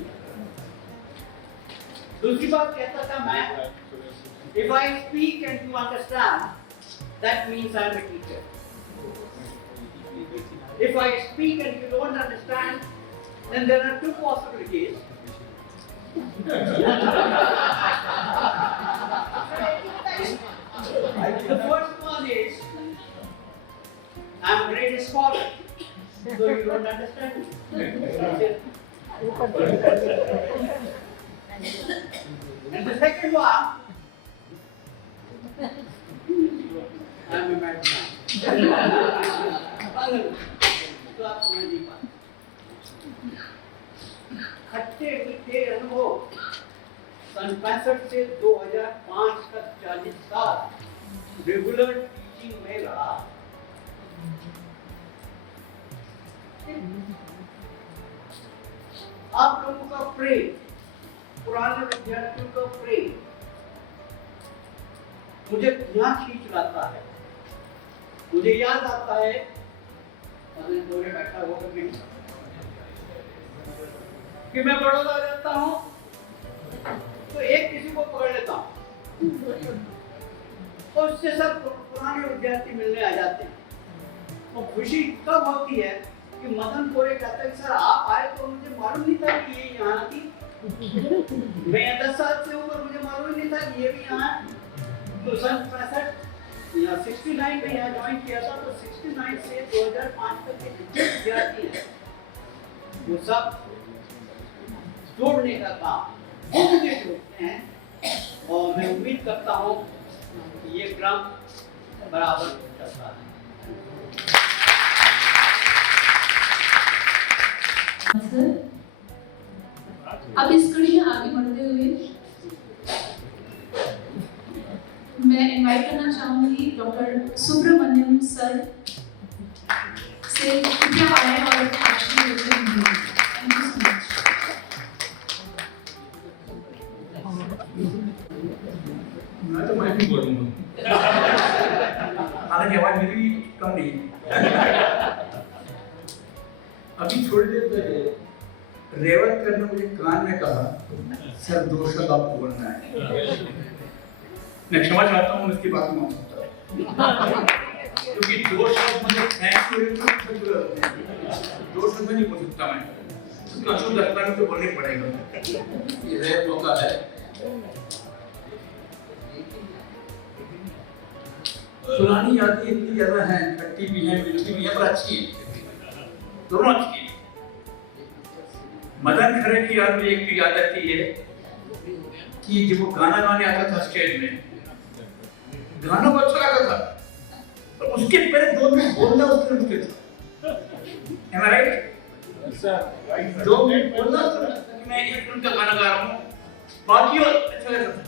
दूसरी बात कहता था मैं, if I speak and you understand, that means I am a teacher. If I speak and you don't understand, then there are two possibilities. The first one is, I am a great scholar, so you don't understand me. And the second one, I am a madman. तो आप समझ नहीं पाते। खट्टे मीठे अनुभव 65 से 2005 तक 40 साल रेगुलर टीचिंग में रहा। आप लोगों का प्रेम, पुराने विद्यार्थियों का प्रेम मुझे यहाँ खींच लाता है। मुझे याद आता है दोरे बैठा हुआ कि मैं बड़ौदा जाता हूँ तो एक किसी को पकड़ लेता हूँ तो उससे सब पुराने विद्यार्थी मिलने आ जाते हैं। तो खुशी कब होती है कि मदन कोरे कहता है सर आप आए तो मुझे मालूम नहीं था कि ये यहाँ थी। मैं 10 साल से हूँ पर मुझे मालूम नहीं था कि ये भी यहाँ है। तो सन 69 में यहाँ ज्वाइन किया था तो 69 से 2005 तक के जितने विद्यार्थी हैं वो सब जोड़ने का काम मुझे जोड़ते हैं और मैं उम्मीद करता हूँ कि ये क्रम बराबर चलता है। सर, अब इस कड़ी में आगे बढ़ते हुए मैं इनवाइट करना चाहूंगी डॉक्टर सुब्रमण्यम सर से कृपया आए और आशीर्वाद देते हैं। Thank you so much. मैं तो मैं भी बोलूंगा हालांकि आवाज मेरी भी कम नहीं है। अभी थोड़ी देर पहले रेवत करने मुझे कान में कहा सर 2 शब्द आपको बोलना है। मैं क्षमा चाहता हूँ इसकी बात मान सकता हूँ क्योंकि 2 शब्द मुझे थैंक यू 2 शब्द नहीं बोल सकता मैं क्योंकि अशोक दत्ता में तो बोलने पड़ेगा। ये रेप मौका है। पुरानी यादें इतनी ज्यादा हैं, खट्टी भी हैं, मीठी भी हैं, पर अच्छी है, दोनों अच्छी है। मदन खरे की याद में एक भी याद आती है कि जब वो गाना गाने आता था स्टेज में, गाना को अच्छा लगता था पर उसके पहले 2 मिनट बोलना उसके मुश्किल था। Am I right? Sir 2 minute बोलना मैं एक फिल्म का गाना गा रहा हूँ बाकी और अच्छा लगता था।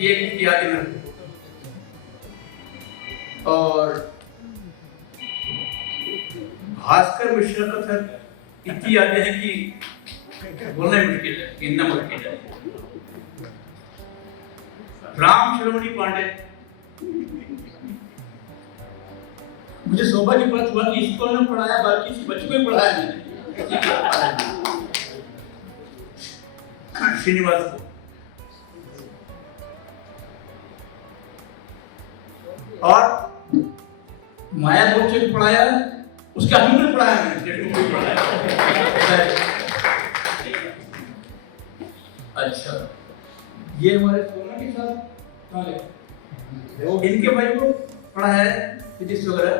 ये एक याद है मेरे को। और भास्कर मिश्रा का था इतनी यादें हैं कि बोलना मुश्किल है, गिनना मुश्किल है। राम शिरोमणि पांडे मुझे सौभाग्य प्राप्त हुआ कि स्कूल में पढ़ाया, बल्कि इस बच्चों को भी पढ़ाया मैंने श्रीनिवास को। और माया बच्चे को पढ़ाया, उसका हम भी पढ़ाया मैंने, जेठू को भी पढ़ाया। अच्छा, ये हमारे सोना के साथ इनके भाई को पढ़ाया है फिजिक्स वगैरह।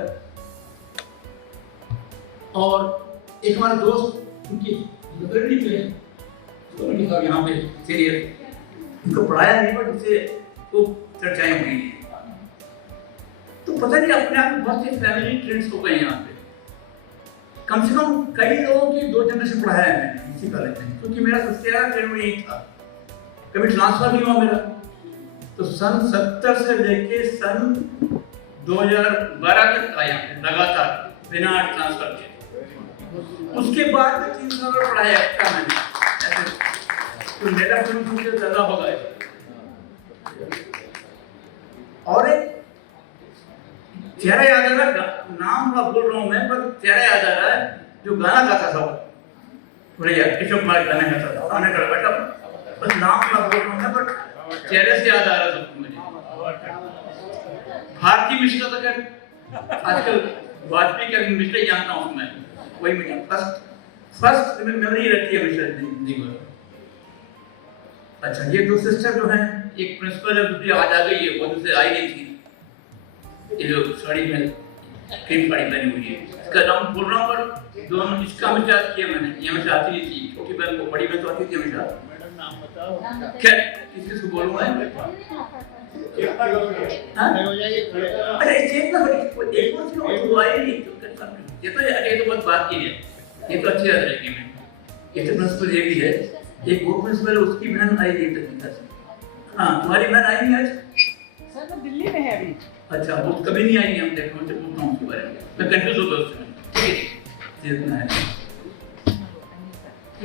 और एक हमारे दोस्त उनकी लैबोरेटरी में सोना साहब यहाँ पे सीनियर, उनको पढ़ाया नहीं बट उससे खूब चर्चाएं हुई हैं। तो पता नहीं अपने आप में बहुत से फैमिली ट्रेंड्स हो गए यहाँ पे। कम से कम कई लोगों की 2 जनरेशन पढ़ाया है मैंने इसी कॉलेज में, क्योंकि मेरा सबसे ज़्यादा ट्रेंड में यही था। कभी ट्रांसफर नहीं हुआ मेरा, तो सन 70 से लेके सन 2012 तक आया लगातार बिना ट्रांसफर के। उसके बाद 3 साल पढ़ाया था मैंने, तो मेरा मुझे ज़्यादा होगा। और एक चेहरा याद आ रहा है, नाम मैं बोल रहा हूँ मैं, पर चेहरा याद आ रहा है जो गाना गाता था, भैया किशोर कुमार गाना गाता था, गाने का बेटा, बस नाम मैं बोल रहा हूँ मैं, बट चेहरे से याद आ रहा था मुझे। भारती मिश्रा तो क्या आजकल वाजपेयी का मिश्रा ही जानता हूँ मैं, वही मुझे फर्स्ट मेमोरी रहती है मिश्रा जी को। अच्छा, ये 2 सिस्टर जो हैं, एक प्रिंसिपल है, दूसरी आज आ गई है, वो दूसरी आई नहीं थी। ये जो साड़ी में क्रीम साड़ी पहनी हुई है, इसका नाम बोल रहा हूँ, पर दोनों इसका हमेशा किया मैंने, ये हमेशा आती नहीं थी, छोटी बहन को, बड़ी बहन तो आती थी हमेशा। क्या किसको बोलूँ मैं? अरे चेतना बड़ी एक बार थी वो आई नहीं, ये तो बहुत बात की है, ये तो अच्छी याद रहेगी मैं। ये तो प्रिंसिपल ये भी है, एक वो प्रिंसिपल उसकी बहन आई थी तकनीका से। हाँ, तुम्हारी बहन आई नहीं आज? सर तो दिल्ली में है अभी। अच्छा, वो कभी नहीं आएंगे, हम देखो मुझे पूछता हूँ उसके बारे में, मैं कंफ्यूज हो गया उससे। ठीक है, चेतना है,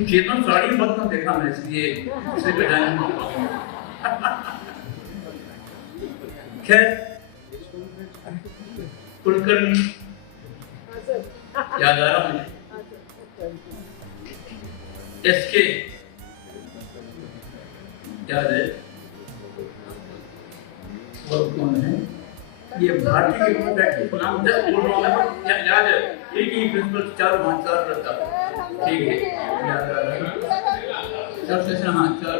चेतना साड़ी बहुत कम देखा मैं, इसलिए उसे पहचाने। खैर, कुलकर्णी याद आ रहा मुझे, एसके याद है, और कौन है ये भारतीय के नाम 10 बोल रहा हूँ मैं, याद है, एक ही प्रिंसिपल 4 रहता, ठीक है, याद आ रहा है, 4 सेशन, हाँ 4।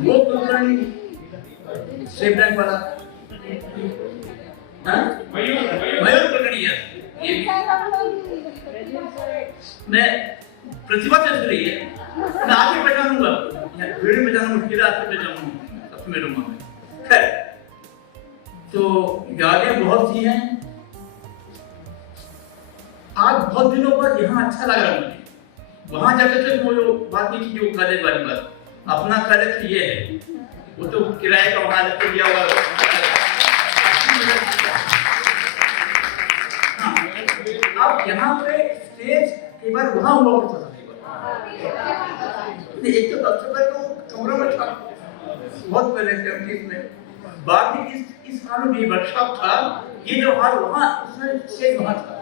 वो कुलकर्णी स्टेट बैंक वाला, हाँ मयूर कुलकर्णी है, ये मैं प्रतिभा चल रही है, मैं आगे पहचानूंगा, वीडियो में जाना मुश्किल है, आगे पहचानूंगा सबसे मेरे मन में। खैर, तो यादें बहुत सी हैं। आज बहुत दिनों बाद यहाँ अच्छा लग रहा है मुझे, वहां जाकर से वो बात नहीं की जो कॉलेज वाली बात, अपना कॉलेज ये है, वो तो किराए का वहां अलग दिया हुआ। अब यहाँ पे स्टेज कई बार वहां हुआ करता था, एक तो सबसे पहले तो कमरा में था बहुत पहले 70s में, बाद में इस हाल में ये वर्कशॉप था, ये जो हाल वहां उसमें स्टेज वहां था।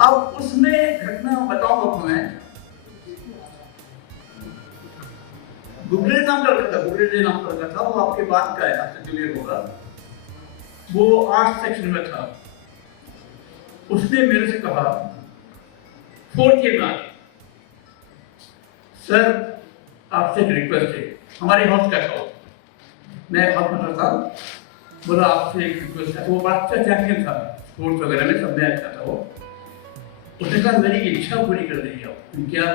अब उसमें घटना बताऊंगा आपको मैं, गुगले नाम का लड़का था, गुगले नाम का लड़का था, वो आपके बाद का है, आपसे जूनियर होगा, वो आर्ट्स सेक्शन में था। उसने मेरे से कहा 4th ईयर में, सर आपसे एक रिक्वेस्ट है, हमारे हाउस का था, मैं हाउस में था, बोला आपसे एक रिक्वेस्ट है। वो अच्छा चैंपियन था स्पोर्ट्स वगैरह में, सब में अच्छा था वो। उसने कहा मेरी इच्छा पूरी कर देंगे आप। क्या?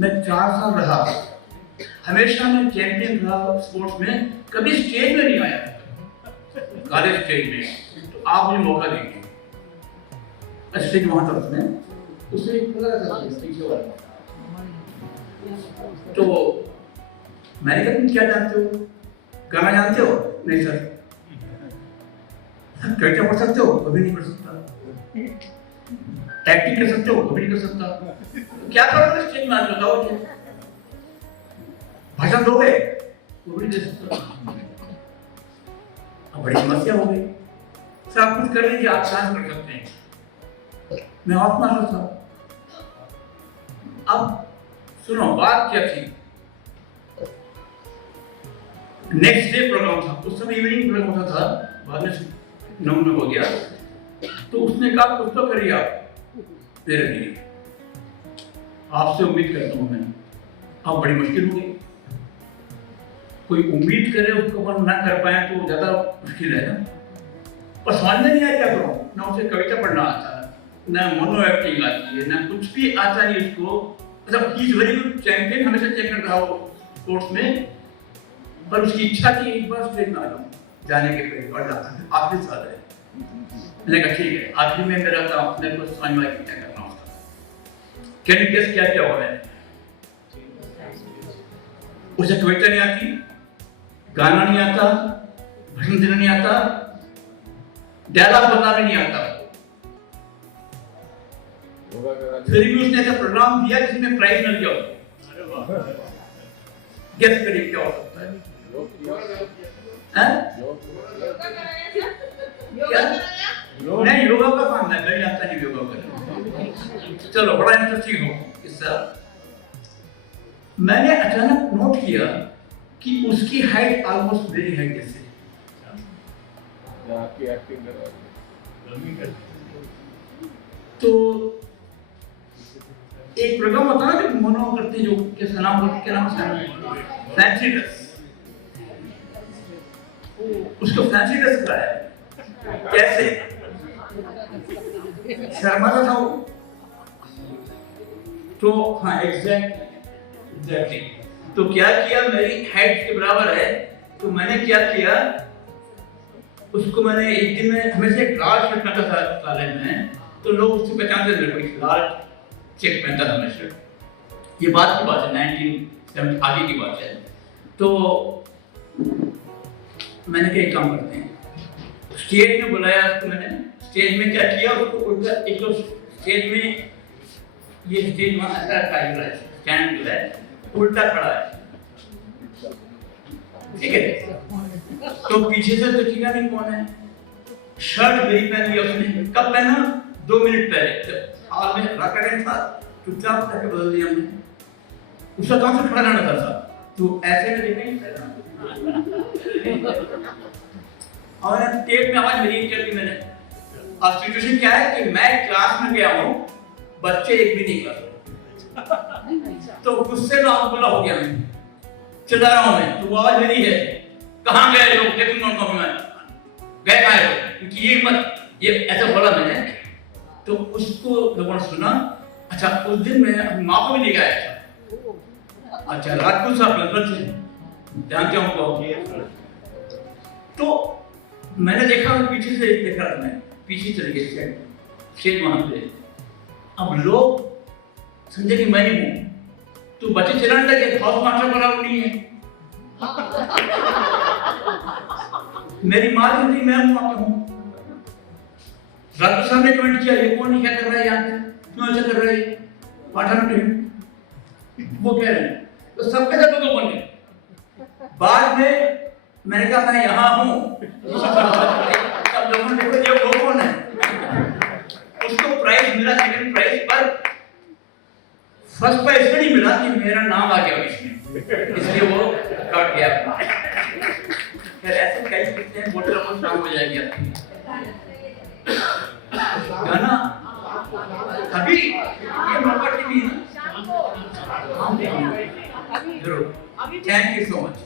मैं 4 साल रहा, हमेशा मैं चैंपियन रहा स्पोर्ट्स में, कभी स्टेज में नहीं आया, कॉलेज स्टेज में, तो आप मुझे मौका देंगे। स्टेज वहां था उसने, उससे तो मैंने कहा तुम क्या जानते हो, गाना जानते हो? नहीं सर। कविता पढ़ सकते हो? कभी नहीं पढ़ सकता। एक्टिंग कर सकते हो? कभी नहीं कर सकता। क्या करोगे स्टेज में? बताओ। भाषण दोगे? वो भी नहीं दे सकता। अब बड़ी समस्या हो गई। सर आप कुछ कर लीजिए, आप क्या कर सकते हैं। मैं हाथ मार था। अब सुनो बात क्या थी। नेक्स्ट डे प्रोग्राम था, उस समय इवनिंग प्रोग्राम होता था, बाद में 9 हो गया। तो उसने कहा कुछ तो करिए आप मेरे लिए, आपसे उम्मीद करता हूँ मैं। अब बड़ी मुश्किल हो गई, कोई उम्मीद करे उसको अपन ना कर पाए तो ज्यादा मुश्किल है ना। पर समझ में नहीं आया क्या करूं, ना उसे कविता पढ़ना आता, ना मोनो एक्टिंग आती है, ना कुछ भी आता नहीं उसको। मतलब he is very good champion, हमेशा चैंपियन रहा वो स्पोर्ट्स में, पर उसकी इच्छा थी एक बार स्टेज में आ जाऊं जाने के पहले, और आखिरी साल है। मैंने कहा ठीक है, आखिरी में मेरा काम मेरे को समझ में क्या करना होता। कैन यू गेस क्या क्या हुआ है? उसे कविता नहीं आती, गाना नहीं आता, भजन देना नहीं आता, डायलॉग बनाना नहीं आता। फिर भी उसने ऐसा प्रोग्राम दिया जिसमें प्राइज मिल गया। गेस करिए क्या हो सकता है? नहीं, योगा का काम है, मैं जानता नहीं योगा का। चलो बड़ा इंटरेस्टिंग हो किस्सा। मैंने अचानक नोट किया कि उसकी हाइट ऑलमोस्ट मेरी हाइट जैसे। तो एक प्रोग्राम होता है जो मोनो करते जो किस नाम से फैंसी ड्रेस, उसको फैंसी ड्रेस कराया। कैसे शर्माता था वो। तो हाँ एग्जैक्टली। तो क्या किया, मेरी हाइट के बराबर है, तो मैंने क्या किया, उसको मैंने एक दिन में हमेशा एक लाल शर्ट पहनता था कॉलेज में, तो लोग उससे पहचानते थे, कोई लाल चेक पहनता था हमेशा। ये बात की बात है 1970 आगे की बात है। तो मैंने क्या एक काम करते हैं, स्टेज में बुलाया उसको मैंने। स्टेज में क्या किया, उसको उल्टा एक तो स्टेज में ये स्टेज वहाँ ऐसा रखा है, स्टैंड जो है उल्टा खड़ा है, ठीक है। तो पीछे से तो ठीक नहीं कौन है, शर्ट मेरी पहन लिया उसने। कब पहना? 2 मिनट पहले, हाल में रॉकेट था, चुपचाप करके बदल दिया हमने। उसका काम से खड़ा रहना था साहब, तो ऐसे में देखें और टेप में आवाज मेरी चलती मैंने। अब सिचुएशन क्या है कि मैं क्लास में गया हूँ, बच्चे एक भी नहीं क्लास, तो गुस्से में आंदोलन हो गया, मैं चिल्ला रहा हूँ मैं, तो आवाज मेरी है, कहाँ गए लोग, देखूंगा उनको मैं, गए कहाँ हो, क्योंकि ये मत, ये ऐसा बोला मैंने। तो उसको लोगों ने सुना। अच्छा उस दिन मैं अपनी माँ को भी लेके आया था। अच्छा राजपूत साहब प्रिंसिपल थे, जानते हो उनको। तो मैंने देखा, पीछे से देखा, मैं पीछे चले गए स्टेज वहां पे। अब लोग समझे कि मैं ही हूं, तो बच्चे चिल्लाने लगे, हाउस मास्टर बना नहीं है। मेरी माँ थी, मैं हूं, आप हूं। राजपूत साहब ने कमेंट किया, ये कौन है, क्या कर रहा है यहाँ पे, क्यों ऐसा कर रहा है, पाठन वो कह रहे हैं। तो सबके सब लोग बन गए। बाद में मैंने कहा मैं यहाँ हूँ, तब लोगों ने देखो ये वो कौन है। उसको प्राइज मिला, सेकंड प्राइज, पर फर्स्ट प्राइज नहीं मिला कि मेरा नाम आ गया इसमें, इसलिए वो कट गया। फिर ऐसे कई किस्से हैं, बोतल को शाम हो जाएगी गाना अभी ये मौका नहीं है। जरूर, थैंक यू सो मच।